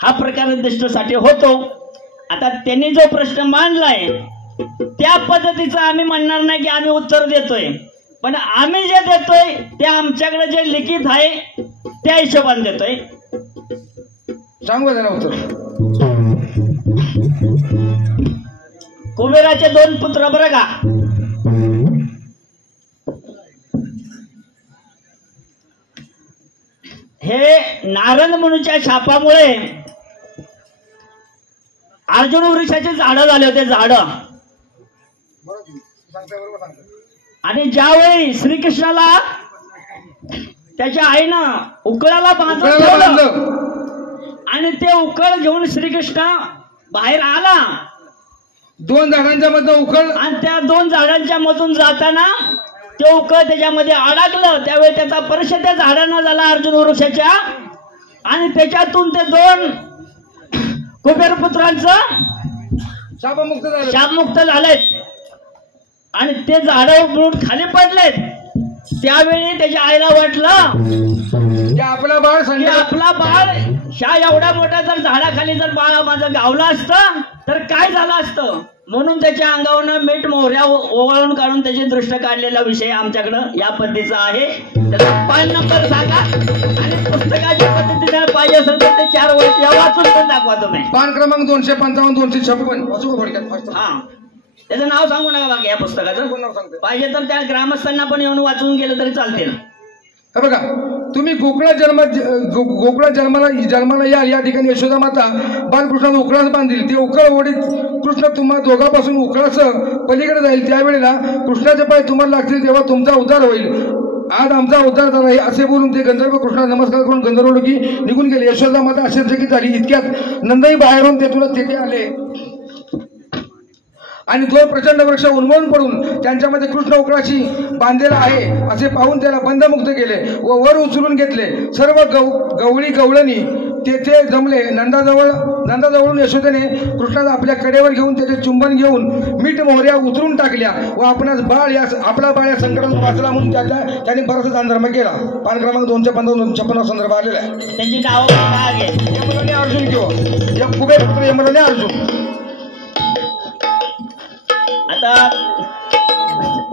हा प्रकार दृष्टीसाठी होतो. आता त्यांनी जो प्रश्न मांडलाय त्या पद्धतीचं आम्ही म्हणणार नाही की आम्ही उत्तर देतोय, पण आम्ही जे देतोय ते आमच्याकडे जे लिखित आहे त्या हिशोबाने देतोय. सांगू त्याला उत्तर. कुबेराचे 2 पुत्र बरं का, हे नारद मुनीच्या शापामुळे अर्जुन वृक्षाचे झाडं झाले होते, झाडं. आणि ज्यावेळी श्रीकृष्णाला त्याच्या आईनं उकळाला बांधून ठेवलं आणि ते उकळ घेऊन श्रीकृष्ण बाहेर आला, 2 झाडांच्या मध्ये उकळ, आणि त्या 2 झाडांच्या मधून जाताना ते उकळ त्याच्यामध्ये अडकलं. त्यावेळी त्याचा स्पर्श त्या झाडांना झाला, अर्जुन वृक्षाच्या, आणि त्याच्यातून ते 2 कुबेर पुत्रांचं शापमुक्त झालेत आणि ते झाड उघडून खाली पडलेत. त्यावेळी त्याच्या आईला वाटलं की आपला बाळ ह्या एवढा मोठा जर झाडाखाली जर बाळ माझं गावलं असतं तर काय झालं असतं, म्हणून त्याच्या अंगावरनं मीठ मोहऱ्या ओवाळून काढून त्याची दृष्ट काढलेला विषय आमच्याकडं या पद्धतीचा आहे. त्याचा पान नंबर सांगा आणि पुस्तकाच्या पद्धतीने पाहिजे असेल तर ते 4 वर्ष वाचून पण दाखवा तुम्ही. पान क्रमांक 255 256. हा, त्याचं नाव सांगू नका बाकी या पुस्तकाचं, पाहिजे तर त्या ग्रामस्थांना पण येऊन वाचून गेलं तरी चालतील. बघा, तुम्ही गोकुळात जन्माला या ठिकाणी यशोदा माता बालकृष्णाला उकळास बांधील. ते उकळ ओढीत कृष्ण तुम्हा दोघांपासून उकळाचं पलीकडे जाईल. त्यावेळेला कृष्णाचे पाय तुम्हाला लागतील तेव्हा तुमचा उद्धार होईल. आज आमचा उद्धार झाला आहे असे बोलून ते गंधर्व कृष्णाला नमस्कार करून गंधर्व लोकी निघून गेले. यशोदा माता आश्चर्यचकित झाली. इतक्यात नंदही बाहेरून तेथे आले आणि 2 प्रचंड वृक्ष उन्मळून पडून त्यांच्यामध्ये कृष्ण उकळाशी बांधलेला आहे असे पाहून त्याला बंधमुक्त केले व वर उचलून घेतले. सर्व गवळी गवळणी तेथे जमले. नंदाजवळून यशोदेने कृष्णाला आपल्या कडेवर घेऊन त्याचे चुंबन घेऊन मीठ मोहऱ्या उतरून टाकल्या व आपला बाळ या संकटातून वाचला म्हणून त्यांनी बराच दानधर्म केला. पान क्रमांक 256 संदर्भ आलेला आहे. त्यांची नाव यमराने अर्जुन किंवा कुबेर पुत्र यमराने अर्जुन. आता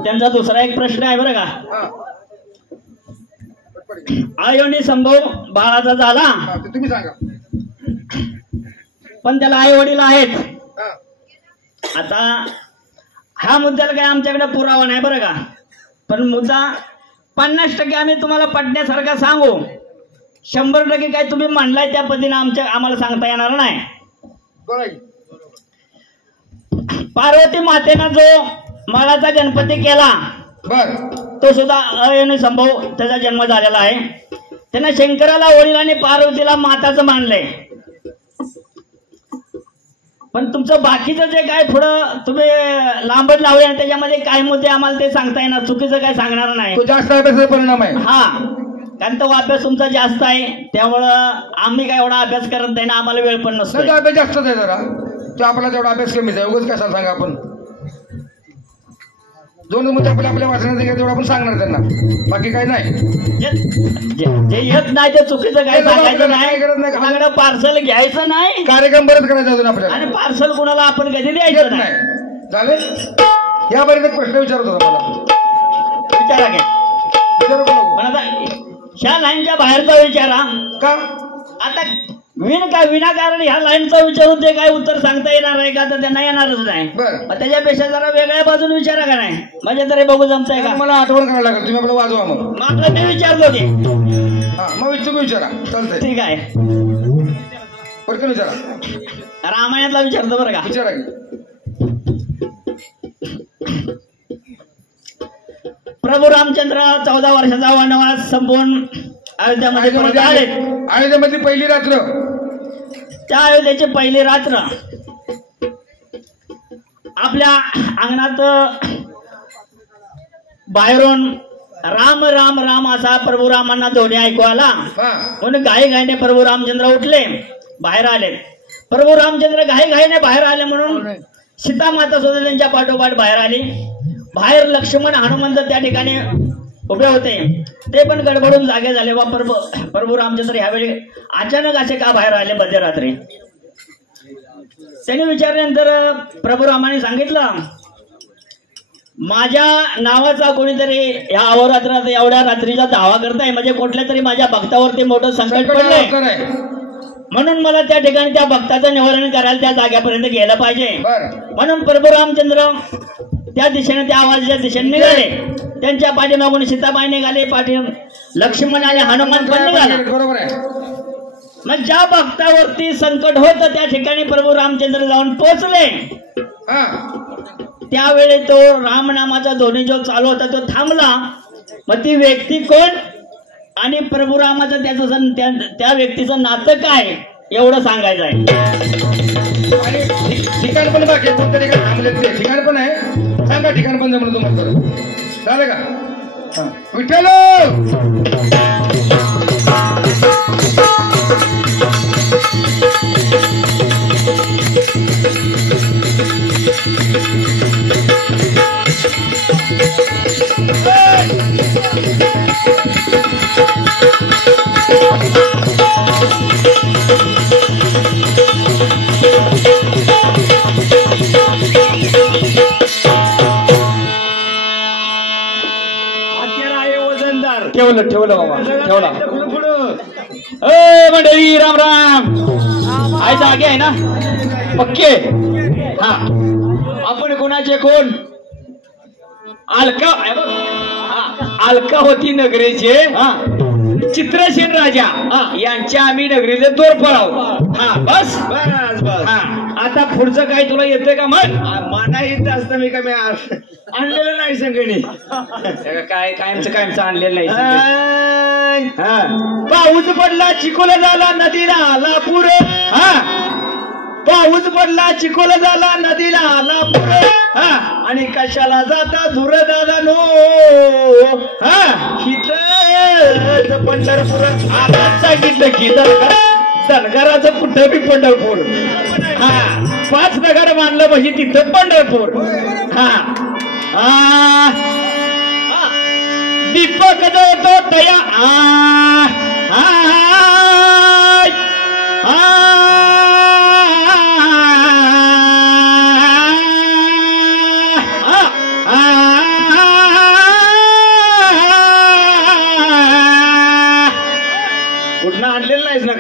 त्यांचा दुसरा एक प्रश्न आहे बरं का, आयोनी संभव बाळाचा झाला तुम्ही सांगा, पण त्याला आई वडील आहेत. आता हा मुद्द्याला काय आमच्याकडे पुरावा नाही बरं का, पण मुद्दा 50% आम्ही तुम्हाला पटण्यासारखा सांगू, 100% काय तुम्ही म्हणलाय त्या पद्धतीने आम्हाला सांगता येणार नाही. पार्वती मातेनं जो माळाचा गणपती केला तो सुद्धा अयोनी संभव त्याचा जन्म झालेला आहे. त्यांना शंकराला वडील आणि पार्वतीला माताचं मानलंय. पण तुमचं बाकीचं जे काय पुढं तुम्ही लांबट लावले आणि त्याच्यामध्ये काय मुद्दे आम्हाला ते सांगता येणार, चुकीचं काय सांगणार नाही. तो जास्त अभ्यासाचा परिणाम आहे. हा, कारण तो अभ्यास तुमचा जास्त आहे त्यामुळं आम्ही काय एवढा अभ्यास करत नाही ना, आम्हाला वेळ पण नसतो. अभ्यास जास्त आहे जरा, तो आपला तेवढा अभ्यास कमीच आहे. उगाच कशाला सांगा आपण, दोन मुद्दे आपल्या वाचण्यात तेवढं आपण सांगणार त्यांना, बाकी काही नाही. जे येत नाही ते चुकीचं काय सांगायचं नाही. गरज नाही. कोणाकडे पार्सल घ्यायचं नाही कार्यक्रम बरंच करायचा अजून आपल्याला, आणि पार्सल कुणाला आपण कधी येत द्यायचं नाही. नाही. झाले याबद्दल एक प्रश्न विचारत होता मला, विचारा काय विचारू का नको? पण आता ह्या लाईनच्या बाहेरचा विचारा का आता विनाकारण ह्या लाईनचा विचारून ते काय उत्तर सांगता येणार आहे का? तर त्यांना येणारच नाही. बरं. मग त्याच्यापेक्षा जरा वेगळ्या बाजून विचारा का नाही, म्हणजे तरी बघू जमतंय का. मला आठवण करायला लागेल, तुम्ही आपलं वाजवा मग. मग आपलं मी विचारतो की हा मग तुम्ही विचारा, चालतंय. ठीक आहे. पटकन विचारा, रामायणातला विचारतो बरं का. विचारा की. प्रभू रामचंद्र 14 वर्षाचा वनवास संपवून अयोध्यामध्ये परत आले. अयोध्येमधली पहिली रात्र, त्या अयोध्येची पहिली रात्र आपल्या अंगणात बाहेरून राम राम राम असा प्रभू रामांना ध्वनी ऐकू आला. हा म्हणून घाई घाईने प्रभू रामचंद्र उठले, बाहेर आले. प्रभू रामचंद्र घाई घाईने बाहेर आले म्हणून सीता माता सुद्धा त्यांच्या पाठोपाठ बाहेर आली. बाहेर लक्ष्मण हनुमंत त्या ठिकाणी उभे होते, ते पण गडबडून जागे झाले. वा प्रभू रामचंद्र ह्यावेळी अचानक असे का बाहेर आले मध्यरात्री. त्यांनी विचारल्यानंतर प्रभू रामाने सांगितलं, माझ्या नावाचा कोणीतरी ह्या अहोरात्रात एवढ्या रात्रीचा दावा करताय, म्हणजे कुठल्या तरी माझ्या भक्तावरती मोठं संकट पडलंय, म्हणून मला त्या ठिकाणी त्या भक्ताचं निवारण करायला त्या जाग्यापर्यंत गेलं पाहिजे. म्हणून प्रभू रामचंद्र त्या दिशेने, त्या आवाजाच्या दिशेने निघाले. त्यांच्या पाठीमागून सीताबाई निघाले, पाठी लक्ष्मण आणि हनुमान पण निघाला. बरोबर आहे. मग ज्या भक्तावरती संकट होतं त्या ठिकाणी प्रभू रामचंद्र जाऊन पोहोचले. हा त्यावेळी तो रामनामाचा ध्वनी जो चालू होता तो थांबला. मग ती व्यक्ती कोण आणि प्रभू रामाचं त्याचं त्या व्यक्तीचं नातं काय एवढं सांगायचं आहे. आणि ठिकाण पण बाकी आहे, कोणत्या ठिकाणी थांबले ते ठिकाण पण आहे, सांगा ठिकाण पण जमलं तुम्हाला. झालं का? विठ्ठल ठेवलं बाबा, ठेवला. मंडळी राम राम. आहे जागे आहे ना पक्के. हा आपण कोणाचे कोण? अलका होती नगरीचे चित्रसेन राजा यांच्या आम्ही नगरीचे तोरफळ आहोत. हा बस बस बस. हा आता पुढचं काय तुला येतंय का? मना येत असतं मी कमी आणलेलं नाही संगणी. काय कायमचं आणलेलं नाही. पाऊस पडला चिखोला झाला नदीला आला पूर. हा पाऊस पडला चिखोला झाला नदीला आला पूर. हा आणि कशाला जाता धुर दादा नो. हा हिथं पंढरपूर आवाज सांगितलं की धनगराचं कुठं बी पंढरपूर. हा 5 नगर मानलं म्हणजे तिथं पंढरपूर. हा दीपक देतो तया कुठनं आणलेलं नाहीस ना?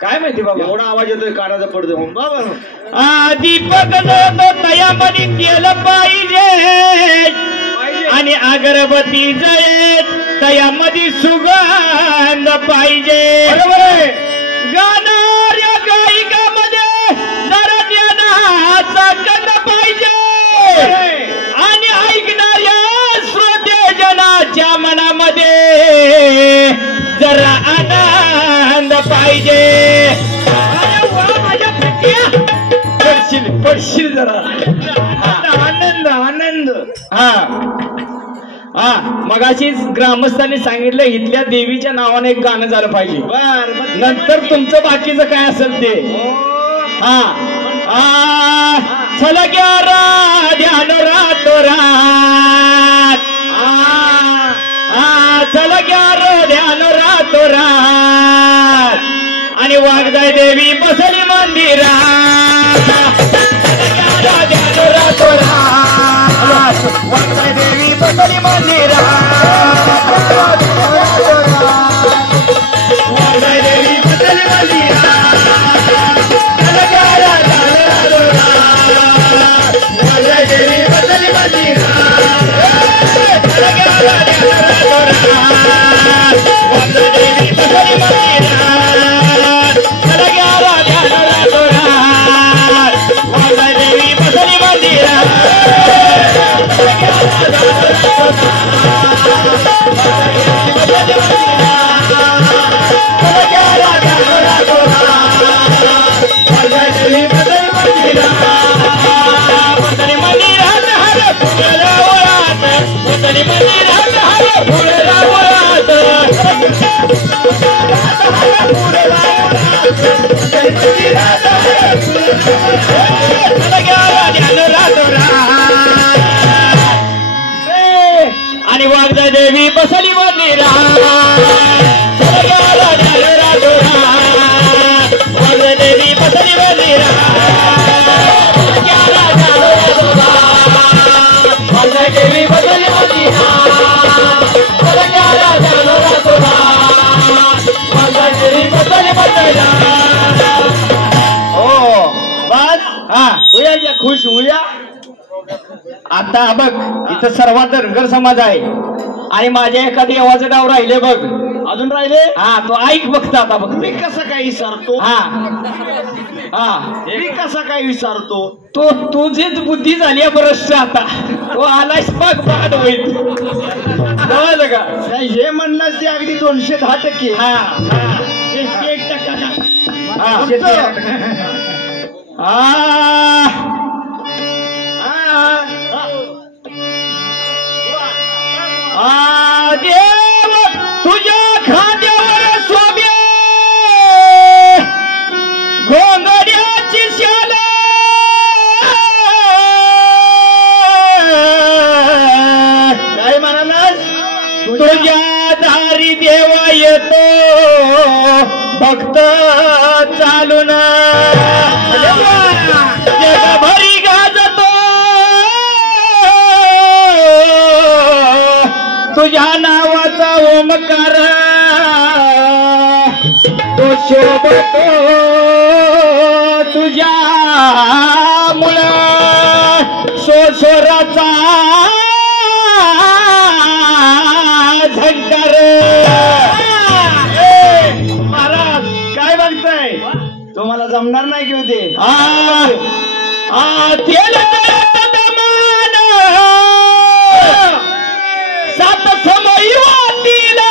काय माहिती बाबा, एवढा आवाज येतोय कानाचा पडतो बाबा. दीपक देतो तयामध्ये केलं पाहिजे आणि अगरबत्ती जळेत तयामध्ये सुगंध पाहिजे. बरोबर आहे. गाणाऱ्या गायिकामध्ये जरा ज्ञानाचा गंध पाहिजे आणि ऐकणाऱ्या श्रोतेजनाच्या मनामध्ये जरा आनंद पाहिजे. माझ्या पडशील जरा आनंद आनंद. हा मगाशीच ग्रामस्थांनी सांगितलं इथल्या देवीच्या नावाने एक गाणं झालं पाहिजे. नंतर तुमचं बाकीचं काय असेल ते. हा चला ग्या ध्यान रातो रा गार ध्यान रातो रात आणि वागदाय देवी बसली मंदिरात गार ध्यान रातो रात वागदाय देवी बसली मंदिरात वागदाय देवी बसली मंदिरात वागदाय देवी बसली आणि वागदा देवी बसली मंदिरात वागदा देवी बसली मंदिरात वागदा देवी बसली खुश होऊया. आता बघ इथं सर्वात धनगर समाज आहे आणि माझ्या एका देवाचं नाव राहिले बघ. अजून राहिले? हा तो ऐक बघता आता बघ. मी कसं काय विचारतो? मी कसा काय विचारतो? तो तुझीच बुद्धी झाली भ्रष्ट. आता तो आलायस बघ बाद होईल कळलं का? हे म्हणलं ते अगदी 210%. हा 1% देव तुझ्या खांद्यावर स्वामी घोंगड्याची शाल काय म्हणालास? तुझ्या दारी देवा येतो भक्त चालून जगभरी गाजतो तुझ्या नावाचा ओमकार तो शोभतो तुझ्या मुला सोसोराचा झंकार. महाराज काय बघताय? तुम्हाला जमणार नाही घेऊ दे. सात समय वाटीला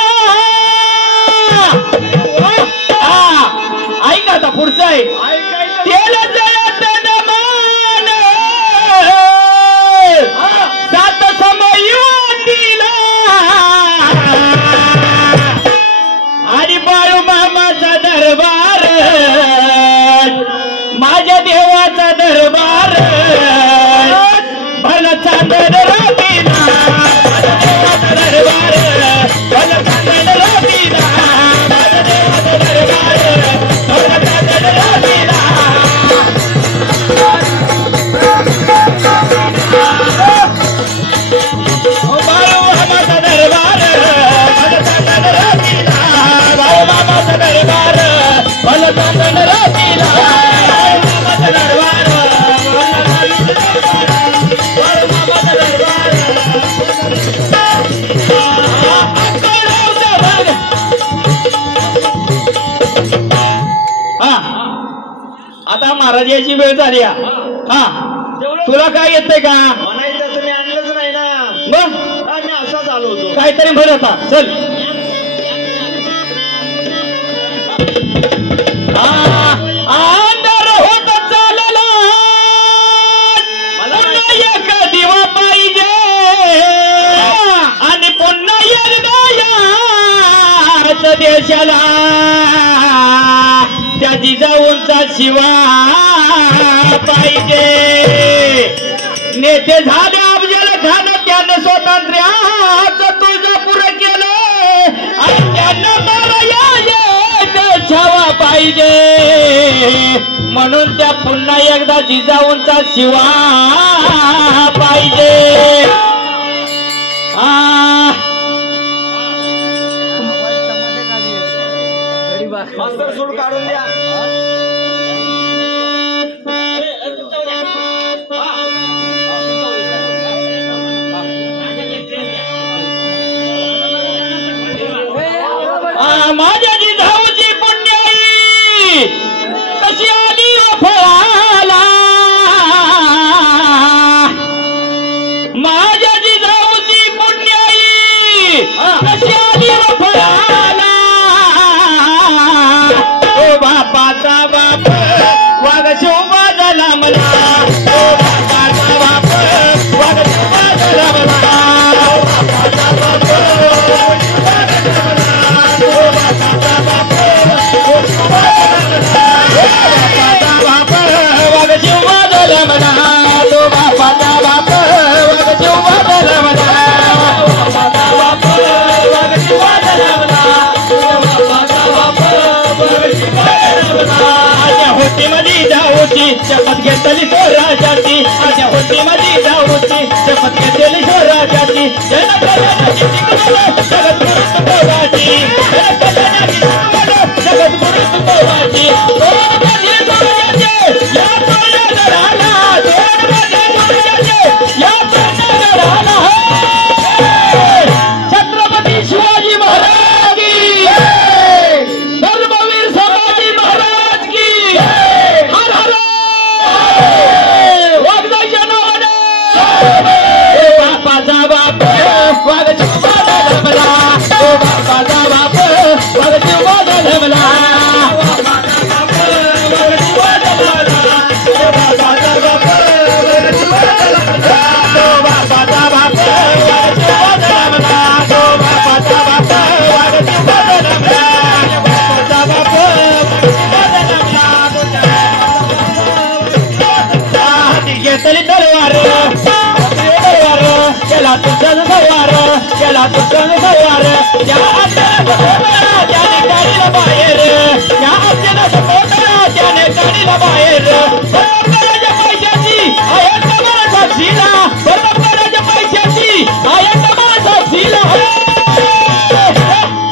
ऐक आता पुढचं आहे. तेल जळत मान सात समय वाटीला आणि बाळू मामाचा दरबार माझ्या देवाचा दरबार भल चांदण रातीला माझ्या देवाचा दरबार भल चांदण रातीला माझ्या देवाचा दरबार भल चांदण रातीला बाळू मामाचा दरबार भल चांदण रातीला बाळू मामाचा दरबार भल चांदण रातीला आता महाराज याची वेळ झाली. तुला काय येतंय का? म्हणायचं तुम्ही आणलंच नाही ना. मग मी असाच आलो होतो. काहीतरी भर आता चल. अंधार होत चालला पुन्हा एक दिवा पाहिजे आणि पुन्हा एकदा याच देशाला त्या जिजाऊंचा शिवा पाहिजे. नेते झाले अफजल खान त्याने स्वातंत्र्याचं तुळजापूर केलं पाहिजे म्हणून त्या पुन्हा एकदा जिजाऊंचा शिवा पाहिजे. सूड काढून द्या. माझ्या जिजाऊची पुण्याई कशी आली फळाला. माझ्या जिजाऊची पुण्याई कशी आली फळाला. ओ बापाचा बाप वाघ शोभा झाला मला. ओ बापाचा बाप वाघ शोभा झाला मला. शपथ घेतली स्वराजाची. आज्या होती माझी जाऊची शपथ घेतली स्वराजाची. जनकल्याणाची जगत गुरु तुकोबाची. जनकल्याणाची जगत गुरु तुकोबाची. दोन माझे स्वराजाचे या स्वराजाला. दोन माझे स्वराजाचे या स्वराजाला. छत्रपती शिवाजी महाराज की. धर्मवीर संभाजी महाराज की. हर हर बापाचा बाप वाघ शोभा झाला मला. ओ बापाचा बाप वाघ शोभा झाला मला. घेतली तलवार केला तुझं सवार. केला तुझं सवार. त्या आपल्याला त्याने गाडीला बाहेर. त्या आपल्याला त्याने गाडीला बाहेर. परमकराच्या पैशाची आहे कमळ साक्षीला. परमकराच्या पैशाची आहे कमळ साक्षीला.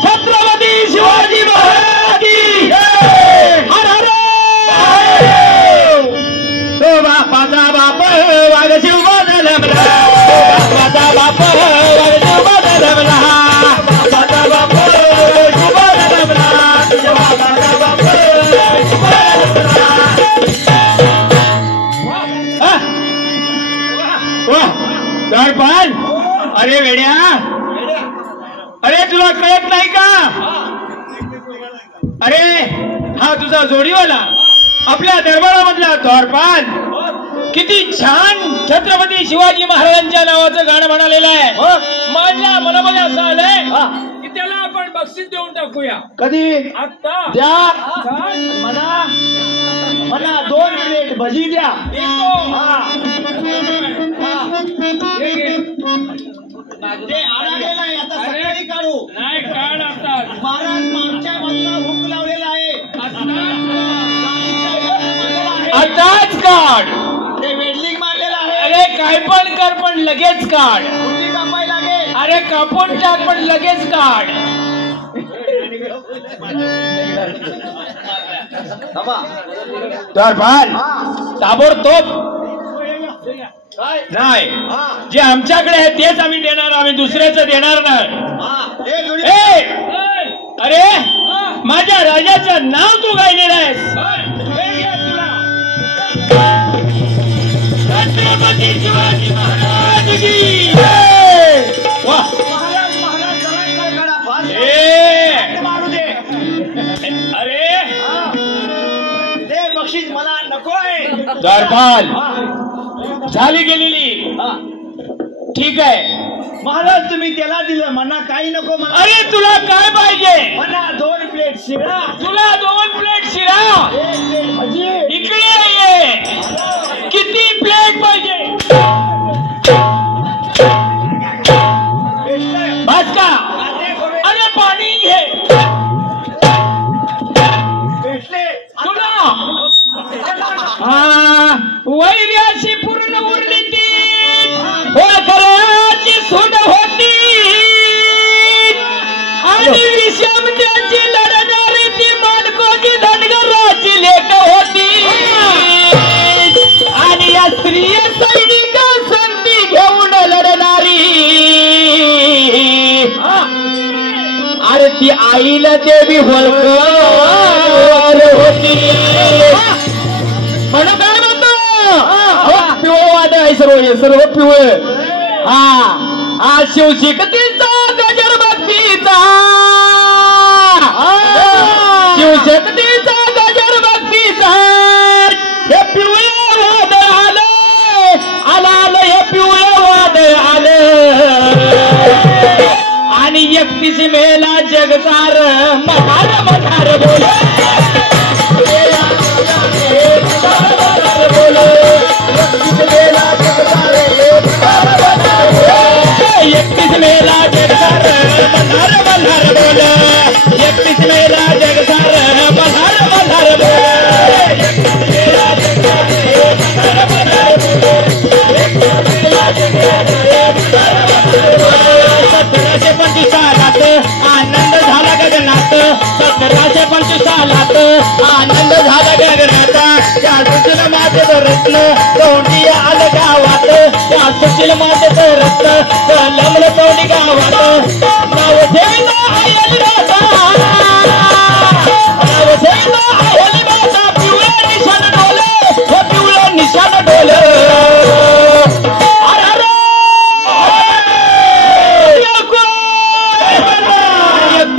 छत्रपती शिवाजी महाराज की. हर हर. तो बापाचा बाप वाघ शिवा झाला मला. बापाचा बाप वाघ शिवा झाला मला. बापाचा बाप शिवा झाला मला. बापाचा बाप शिवा झाला मला. अरे वेड्या, अरे तुला कळत नाही का? अरे हा तुझा जोडीवाला आपल्या दरबारामधला द्वारपाल किती छान छत्रपती शिवाजी महाराजांच्या नावाचं गाणं म्हणालेलं आहे. माझ्या मनामध्ये असं आलंय की त्याला आपण बक्षीस देऊन टाकूया. कधी? आता द्या. मला 2 प्लेट भजी द्या. काढू नाही. काढ आता. महाराज मागच्या बाजूला भूक लावलेला आहे. आताच काढ. ते वेल्डिंग मारलेलं आहे. अरे काय पण कर पण लगेच काढ. कापाय लागेल. अरे कापून टाक पण लगेच काढ. दरबार ताबडतोब नाही. जे आमच्याकडे आहे तेच आम्ही देणार. आम्ही दुसऱ्याचं देणार नाही. अरे माझ्या राजाचं नाव तू गायलेलं आहेस. छत्रपती शिवाजी महाराज की. वाह. अरे ते बक्षीस मला नकोय. दरबार झाली गेलेली. ठीक आहे महाराज, तुम्ही त्याला दिलं म्हणा काही नको म्हणा. अरे तुला काय पाहिजे म्हणा? 2 प्लेट शिरा. तुला 2 प्लेट शिरा. इकडे ये. किती प्लेट पाहिजे? बस का? अरे पाणी घे. पण उरली ती होळकराची सून होती आणि विषम त्याची लढणारी ती माणकोची धनगराची लेक होती आणि या स्त्रिय सैनिक संधी घेऊन लढणारी अरे ती आईला देवी होळकर होती म्हणून काय म्हणतो पिवळ वाद आहे सर्व पिवळ हा शिवशिकतीचा गजर भक्तीचा शिवशक्तीचा गजर भक्तीचा हे पिवळे वाद आलं हे पिवळे वाद आलं आणि 31 मेला जगतार मधार मधार बोल 31 मेला जगतार मधार मधार बोल 31 मेला जगतार मधार मधार बोल 1725 सालात आनंद झाला गगनात 1725 सालात आनंद झाला गगनात त्या सुशील मातेचं रत्न तोंडी आलं गावात त्या सुशील मातेचं रत्न लमलं तोंडी गावात नाव ठेवलं आयली माता नाव ठेवलं आयली माता पिवळं निशाण डोलं हो पिवळं निशाण डोलं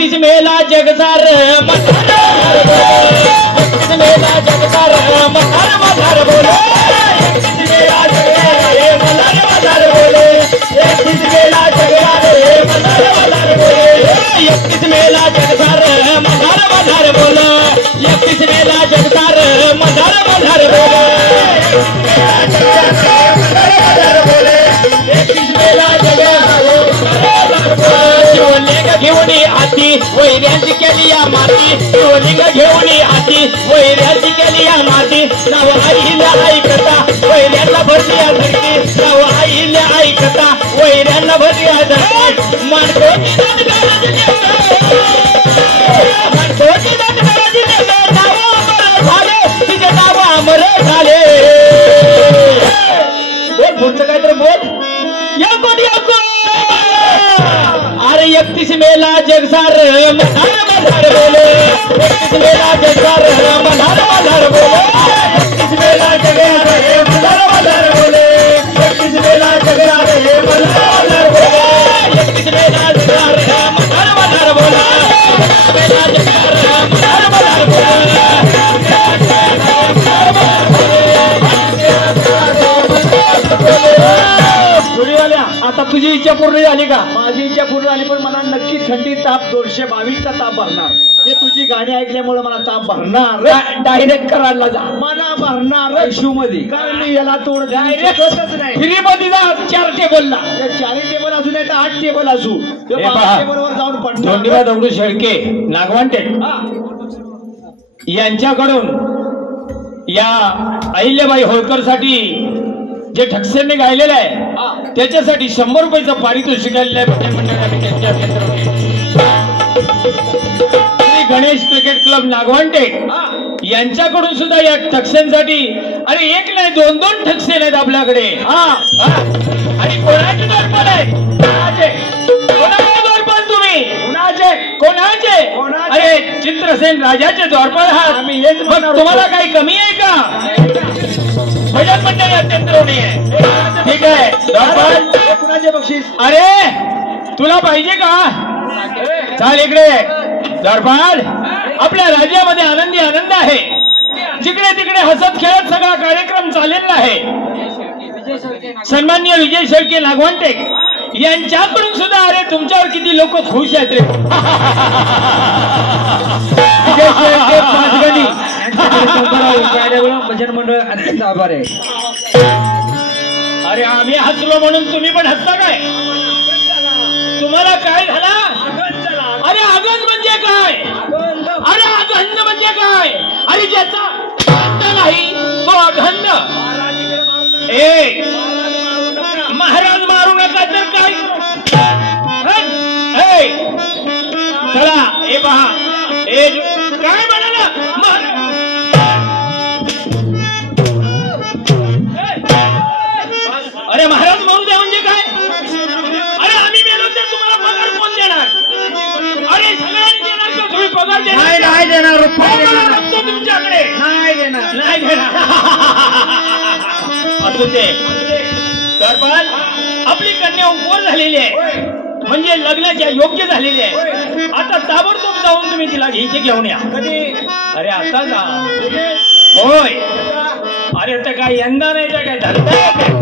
31 मेला जगतार मधार 31 मेला जगतार मधार मधार बोले 31 मेला जगतार मधार मधार बोले 31 मेला जगतार मधार मधार बोले 31 मेला जगतार मधार मधार बोले 31 मेला जगतार मधार मधार बोले 31 मेला जगतार शिवलिंग घेऊन आती वैऱ्यांची केली या माती शिवलिंग घेऊन आती वैऱ्यांची केली या माती नाव आईला ऐकता वैऱ्यांना भरली या धरती नाव आईला ऐकता वैऱ्यांना भरली या धरती माणकोची दंडगाराची नाव अमर झाले तिचे नाव अमर झाले बोल पुढचं काय तर बोल या कोण अरे 31 मेला जगसार मधार मधार बोले 31 मेला जगसार मधार मधार बोले 31 मेला जगसार मधार मधार बोले 31 मेला जगसार मधार मधार बोले 31 मेला जगसार मधार मधार बोले 31 मेला जगसार मधार मधार बोले आता तुझी इच्छा पूर्ण झाली का? माझी इच्छा पूर्ण झाली पण मला नक्की थंडी ताप 222चा ताप भरणार हे तुझी गाणी ऐकल्यामुळे मला ताप भरणार डायरेक्ट करायला जा मला भरणार इश्यू मध्ये कारण मी याला तोड डायरेक्ट नाही फ्री मध्ये जा 4 टेबलला 4 टेबल असू नाही तर 8 टेबल असू टेबलवर जाऊन पडणार धोंडीबा दगडू शेळके नागवांटे यांच्याकडून या अहिल्याबाई होळकर साठी जे ठक्सेंनी गायलेलं आहे त्याच्यासाठी 100 रुपयाचं पारितोषिक आलेलं आहे मंडळाने त्यांच्या श्री गणेश क्रिकेट क्लब नागवांटे यांच्याकडून सुद्धा या ठक्सेंसाठी अरे एक नाही 2-2 ठक्से आहेत आपल्याकडे आणि कोणाचे दर्पण आहे कोणाचे दर्पण तुम्ही कोणाचे अरे चित्रसेन राजाचे द्वारपाल आम्ही हेच तुम्हाला काही कमी आहे का भजन मंडळी अत्यंत ऋणी आहे ठीक आहे द्वारपाल कुणाचे बक्षीस अरे तुला पाहिजे का चाल इकडे द्वारपाल आपल्या राज्यामध्ये आनंदी आनंद आहे जिकडे तिकडे हसत खेळत सगळा कार्यक्रम चाललेला आहे सन्माननीय विजय शेळके नागवंटे यांच्याकडून सुद्धा अरे तुमच्यावर किती लोक खुश आहेत रे विजय शेळके पाचगणी भजन मंडळ अत्यंत आभार आहे अरे आम्ही हसलो म्हणून तुम्ही पण हसता काय तुम्हाला काय झाला अरे अगंज म्हणजे काय अरे अगंध म्हणजे काय अरे ज्याचा अंत नाही तो अगंध ए महाराज मारू नका तर काय चला ए पहा ए काय म्हणाला अरे महाराज मारू द्या म्हणजे काय अरे आम्ही मेलो तर तुम्हाला पगार कोण देणार अरे सगळ्यांनी देणार का तुम्ही पगार देणार नाही देणार तुमच्याकडे नाही देणार नाही देणार असू दे तर पण आपली कन्या उपवर झालेली आहे म्हणजे लग्नाच्या योग्य झालेली आहे आता ताबडतोब जाऊन तुम्ही तिला घ्यायचे घेऊन या अरे आता जा होय अरे तर काय यंदा नाही तर काय झालं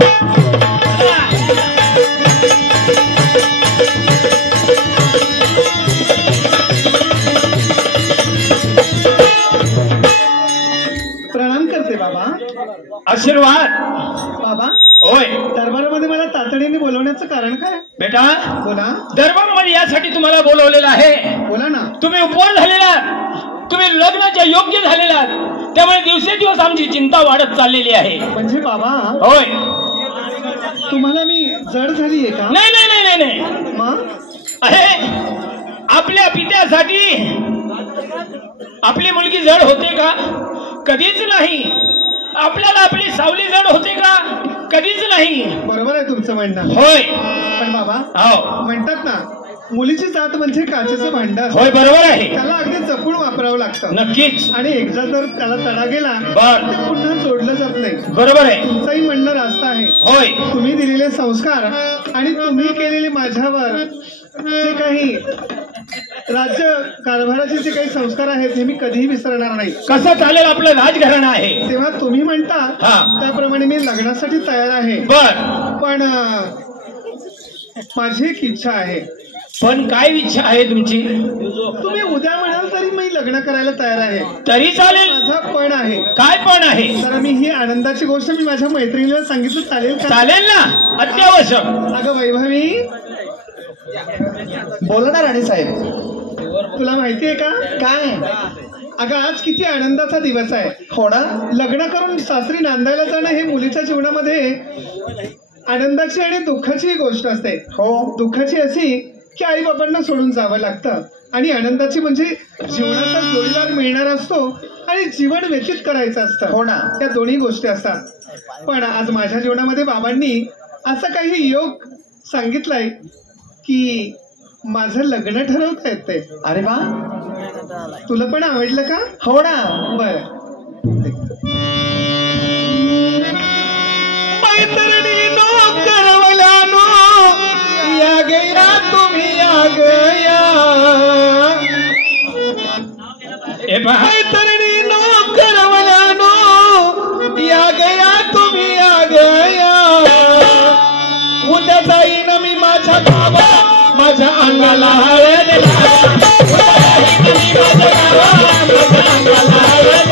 प्रणाम करते बाबा. आशीर्वाद बाबा होय दरबारामध्ये मला तातडीने बोलवण्याचं कारण काय? बेटा बोला दरबारमध्ये यासाठी तुम्हाला बोलवलेलं आहे बोला ना. तुम्ही उपवास झालेला तुम्ही लग्नाच्या योग्य झालेला त्यामुळे दिवसेदिवस आमची चिंता वाढत चाललेली आहे म्हणजे बाबा होय तुम्हाला मी जड झालीये का? नाही नाही नाही नाही नाही मग अरे आपल्या पित्यासाठी आपली मुलगी जड होते का? कधीच नाही. आपल्याला आपली सावली जड होते का? कधीच नाही. बरोबर आहे तुमचं म्हणणं. होय पण बाबा हो म्हणतात ना मुलीची जात म्हणजे काचेचं भांडं. होय बरोबर आहे त्याला अगदी जपून वापरावं लागतं नक्कीच आणि एकदा जर त्याला तडा गेला बर ते पुन्हा जोडलं जात नाही. बरोबर आहे तुमचंही म्हणणं रास्त आहे. होय तुम्ही दिलेले संस्कार आणि तुम्ही केलेले माझ्यावर जे काही राज्य कारभाराचे जे काही संस्कार आहेत हे मी कधीही विसरणार नाही. कसं चालेल आपलं राजघराणं आहे तेव्हा तुम्ही म्हणता हा. त्याप्रमाणे मी लग्नासाठी तयार आहे. बर पण माझी एक इच्छा आहे. पण काय इच्छा आहे तुमची? तुम्ही उद्या म्हणाल तरी मी लग्न करायला तयार आहे. तरी चालेल. माझा पण आहे. काय पण आहे? तर मी ही आनंदाची गोष्ट मी माझ्या मैत्रिणीला सांगितलं चालेल का? चालेल ना अत्यावश्यक. अगं वैभवी बोला ना राणी साहेब. तुला माहितीये का काय? अगं आज किती आनंदाचा दिवस आहे. हो ना. लग्न करून सासरी नांदायला जाणं हे मुलीच्या जीवनामध्ये आनंदाची आणि दुःखाची गोष्ट असते. हो. दुःखाची अशी की आई बाबांना सोडून जावं लागतं आणि आनंदाची म्हणजे जीवनाचा जोडीदार मिळणार असतो आणि जीवन व्यतीत करायचं असतं. हो ना. त्या दोन्ही गोष्टी असतात. पण आज माझ्या जीवनामध्ये बाबांनी असं काही योग सांगितलाय की माझं लग्न ठरवता येते. अरे वा. तुला पण आवडलं का? हो ना. बर या गया तुम्ही या गया ए पहा मैत्रिणी नो करवल्यानो या गया तुम्ही या गया. उद्या जाईन मी माझ्या गावा माझ्या अंगाला हळद उद्या जाईन मी माझ्या गावा माझ्या अंगाला हळद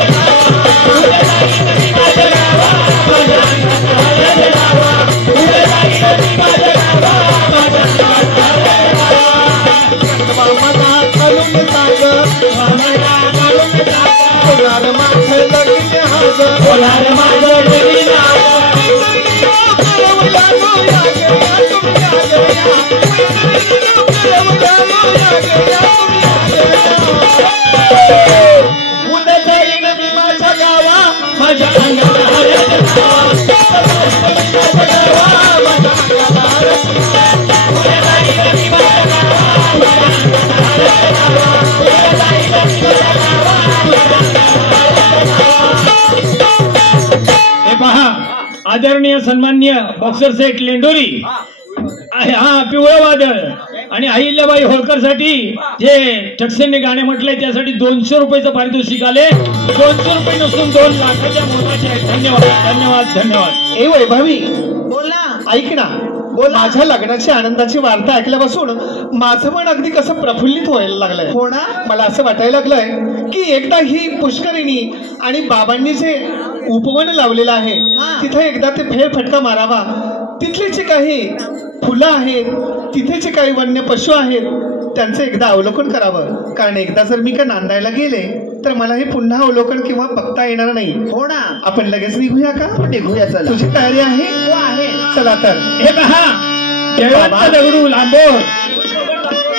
आदरणीय सन्मान्य बॉक्सर सेठ लेंडोरी हा पिवळं वादळ आणि अहिल्याबाई होळकर साठी जे ठक्सेंनी गाणे म्हटलंय त्यासाठी 200 रुपयाचं पारितोषिक आले. 200 रुपये नसून 2 लाखाच्या मोठाचे आहेत. धन्यवाद धन्यवाद धन्यवाद. ए वैभवी बोल ना. ऐक ना. बोल. माझ्या लग्नाची आनंदाची वार्ता ऐकल्यापासून माझं मन अगदी कसं प्रफुल्लित व्हायला लागलंय. हो ना. मला असं वाटायला लागलंय की एकदा ही पुष्करिणी आणि बाबांनी जे उपवन लावलेलं आहे तिथे एकदा ते फेरफटका मारावा. तिथली जी काही फुलं आहेत, तिथे जे काही वन्य पशु आहेत त्यांचं एकदा अवलोकन करावं. कारण एकदा जर मी का नांदायला गेले तर मला हे पुन्हा अवलोकन किंवा बघता येणार नाही. हो ना, आपण लगेच निघूया का? निघूया. चला. तुझी तयारी आहे? हो आहे. चला तर. हे पहा, जयवंत दगडू लांबोर,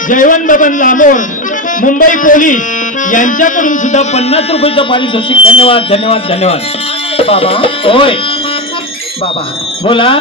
जयवंत बबन लांबोर, मुंबई पोलीस यांच्याकडून सुद्धा 50 रुपयाचं पारितोषिक. धन्यवाद धन्यवाद धन्यवाद. बाबा, होय बाबा बोला.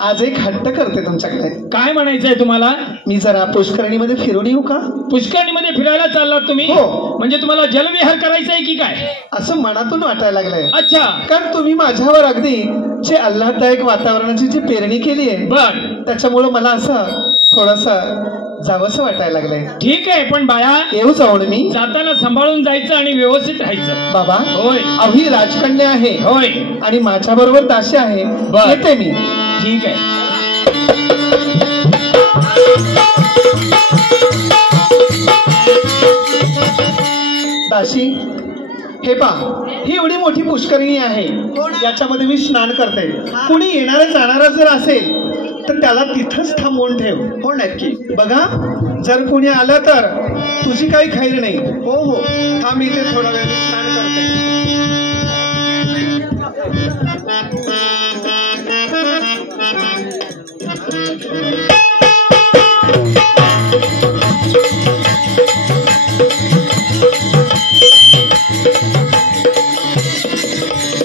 आज एक हट्ट करते तुमच्याकडे. काय म्हणायचंय तुम्हाला? मी जरा पुष्करणीमध्ये फिरून येऊ का? पुष्करणीमध्ये फिरायला चाललात तुम्ही? हो. म्हणजे तुम्हाला जलविहार करायचा आहे की काय? असं मनातून वाटायला लागलंय. अच्छा. कारण तुम्ही माझ्यावर अगदी जे आल्हाददायक वातावरणाची जी पेरणी केली आहे बर, त्याच्यामुळं मला असं थोडंसं जावंसं वाटायला लागलंय. ठीक आहे, पण बाळा येऊ जाऊन मी. जाताना सांभाळून जायचं आणि व्यवस्थित राहायचं. बाबा, होय अवही राजकन्या आहे होय. आणि माझ्या बरोबर दासी आहे. बर. येते मी. ठीक आहे. दासी, हे पहा, ही एवढी मोठी पुष्करिणी आहे. याच्यामध्ये मी स्नान करते. कुणी येणारा जाणारा जर असेल तर त्याला तिथंच थांबवून ठेव. हो नक्की. बघा, जर कोणी आलं तर तुझी काही खैर नाही. हो हो. थांब इथे थोडा वेळ, मी स्नान करते.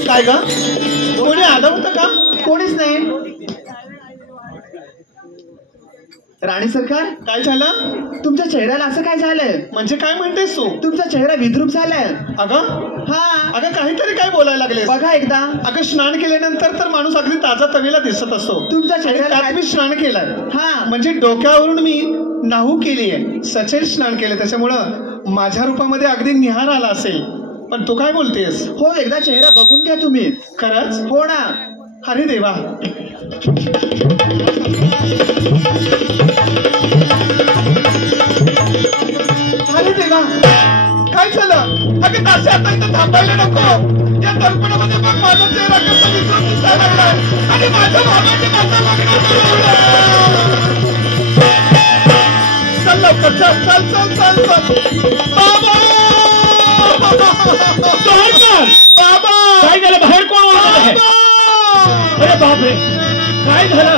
काय ग, कोणी आलं होतं का? कोणीच नाही. राणी सरकार, काय झालं? तुमच्या चेहऱ्याला असं काय झालं? म्हणजे काय म्हणतेस तू? तुमचा चेहरा विद्रूप झालाय. अगं, हा, अगं काहीतरी काय बोलायला लागले? बघा एकदा. अगं, स्नान केल्यानंतर तर माणूस अगदी ताजा तवेला दिसत असतो. तुमच्या आणि चेहऱ्याला त्यात मी स्नान केलंय. हा, म्हणजे डोक्यावरून मी नाहू केली आहे, सचैल स्नान केलं, त्याच्यामुळं माझ्या रूपामध्ये अगदी निहार आला असेल. पण तू काय बोलतेस? हो, एकदा चेहरा बघून घ्या तुम्ही. खरंच? हो ना. अरे देवा, अरे देवा, काय झालं? अगं दासी, आता इथं थांबायला नको. या दर्पणामध्ये मग माझा चेहरा कसा विसरून दिसायला लागलाय आणि माझ्या भावाने माझं लग्न ठरवलं. चल लवकर, चल चल चल चल चल. बाबा, बाबा, काय झालं? बाहेर कोण ओरडत आहे? अरे बापरे, काय झालं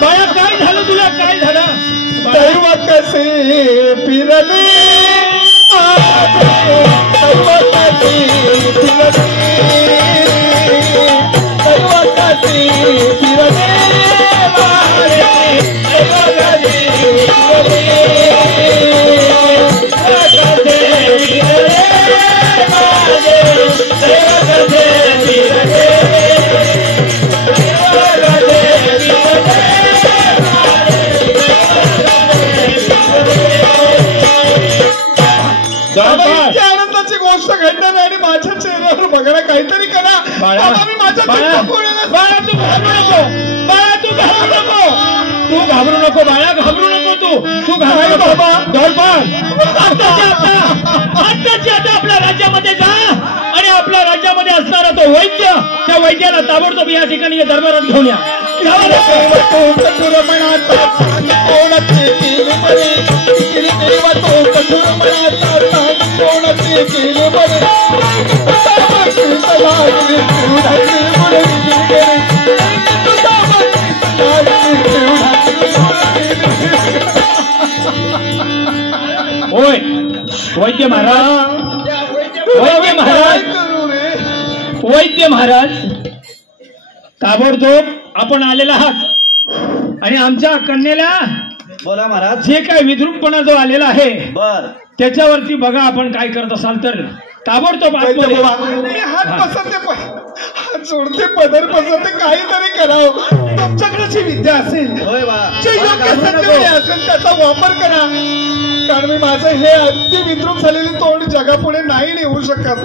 बाळा? काय झालं तुला? काय झालं? दैव कसे फिरले माझे, दैव कसे फिरले, दैव कसे फिरले माझे, दैव कसे फिरले, आनंदाची गोष्ट घडणार आणि माझ्या चेहऱ्यावर बघा, काहीतरी करा. बाळा, मी माझ्या बाळा, बाळा, तू घाबरू नको. बाळा, तू घाबरू नको. तू घाबरू नको बाळा, घाबरू नको. तू घाबरू नको. बाबा, आत्ताच्या आता आपल्या राज्यामध्ये जा आणि आपल्या राज्यामध्ये असणारा तो वैद्य, त्या वैद्याला ताबडतोब या ठिकाणी दरबारात घेऊन या. होय वैद्य महाराज, वैद्य महाराज, वैद्य महाराज, ताबडतोब आपण आलेला आहात आणि आमच्या कन्येला बोला महाराज. जे काय विद्रूपपणा जो आलेला आहे बर, त्याच्यावरती बघा आपण काय करत असाल तर ताबडतोब आतमध्ये. मी हात पसरते, हात जोडते, पदर पसरते, काहीतरी करावं. तुमच्याकडे जी विद्या असेल, होय बा. जे योग्य संजीवनी असेल त्याचा वापर करा. कारण मी माझं हे अगदी विद्रूप झालेले तोंड जगापुढे नाही नेऊ शकत.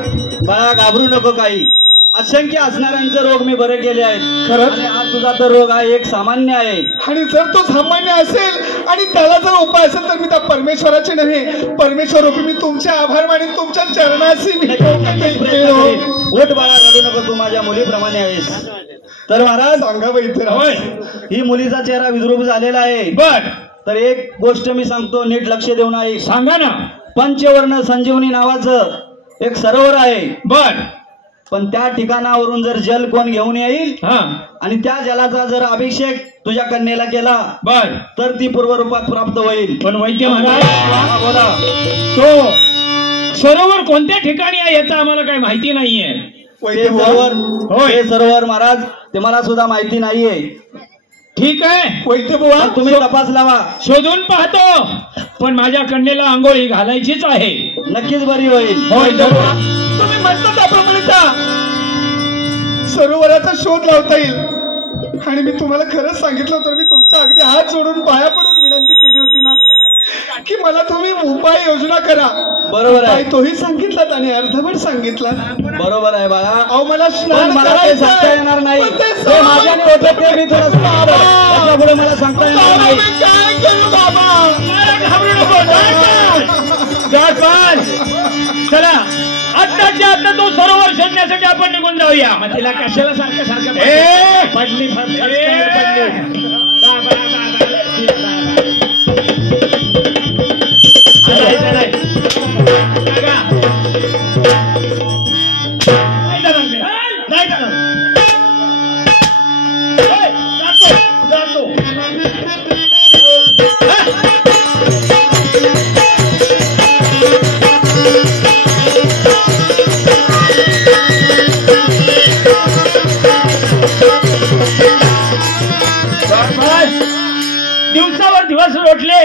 बाळा, घाबरू नको. काही असंख्य असणाऱ्यांचे रोग मी बरे केले आहेत. खरंच? आणि हा तुझा तर रोग आहे एक सामान्य आहे. आणि जर तो सामान्य असेल आणि त्याला जर उपाय असेल तर मी त्या परमेश्वराचे नव्हे, परमेश्वर रूपी मी तुमचे आभार मानेन. तुमच्या चरणाशी मी प्रयत्न करीन. उठ बाळा, रडू नको. तू माझ्या मुलीप्रमाणे आहेस. तर महाराज सांगा वैद्यराज. होय ही मुलीचा चेहरा विद्रूप झालेला आहे. बर तर एक गोष्ट मी सांगतो, नीट लक्ष देऊन ऐक. सांगा ना. पंचवर्ण संजीवनी नावाचं एक सरोवर आहे. बर पण त्या ठिकाणावरून जर जल कोण घेऊन येईल हा आणि त्या जलाचा जर अभिषेक तुझ्या कन्येला केला बर तर ती पूर्वरूपात प्राप्त होईल. पण वैद्य महाराज हा, बोला. तो सरोवर कोणत्या ठिकाणी आहे याचं आम्हाला काही माहिती नाहीये. ते सरोवर होय. ते सरोवर महाराज ते मला सुद्धा माहिती नाहीये. ठीक आहे वैद्य बुवा पण तुम्ही तपास लावा. शोधून पाहतो, पण माझ्या कन्येला आंघोळी घालायचीच आहे. नक्कीच बरी होईल. होय तुम्ही म्हणता त्याप्रमाणे त्या सरोवराचा शोध लावता येईल. आणि मी तुम्हाला खरंच सांगितलं तर मी तुमच्या अगदी हात जोडून पाया पडून विनंती केली होती ना की मला तुम्ही उपाय योजना करा. बरोबर आहे. उपाय तोही सांगितलात आणि अर्धवट सांगितला. बरोबर आहे बाळा. अहो मला पण स्नान मला ते सांगता येणार नाही. ते माझ्याने होतं ते मी तुला सांगतो. त्याच्यापुढे मला सांगता येणार नाही. काय करू बाबा. घाबरू नको. जायफळ. चला आत्ताच्या आता तो सरोवर शोधण्यासाठी आपण निघून जाऊया. मग तिला कशाला सारखं सारखं पडली दिवसावर दिवस लोटले.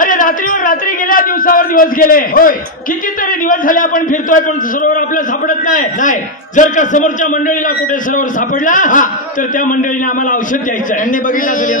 अरे रात्रीवर रात्री गेल्या, दिवसावर दिवस गेले. होय कितीतरी दिवस झाले आपण फिरतोय, पण सरोवर आपल्याला सापडत नाही. जर का समोरच्या मंडळीला कुठे सरोवर सापडला तर त्या मंडळीने आम्हाला औषध द्यायचं आहे. त्यांनी बघितलं असेल.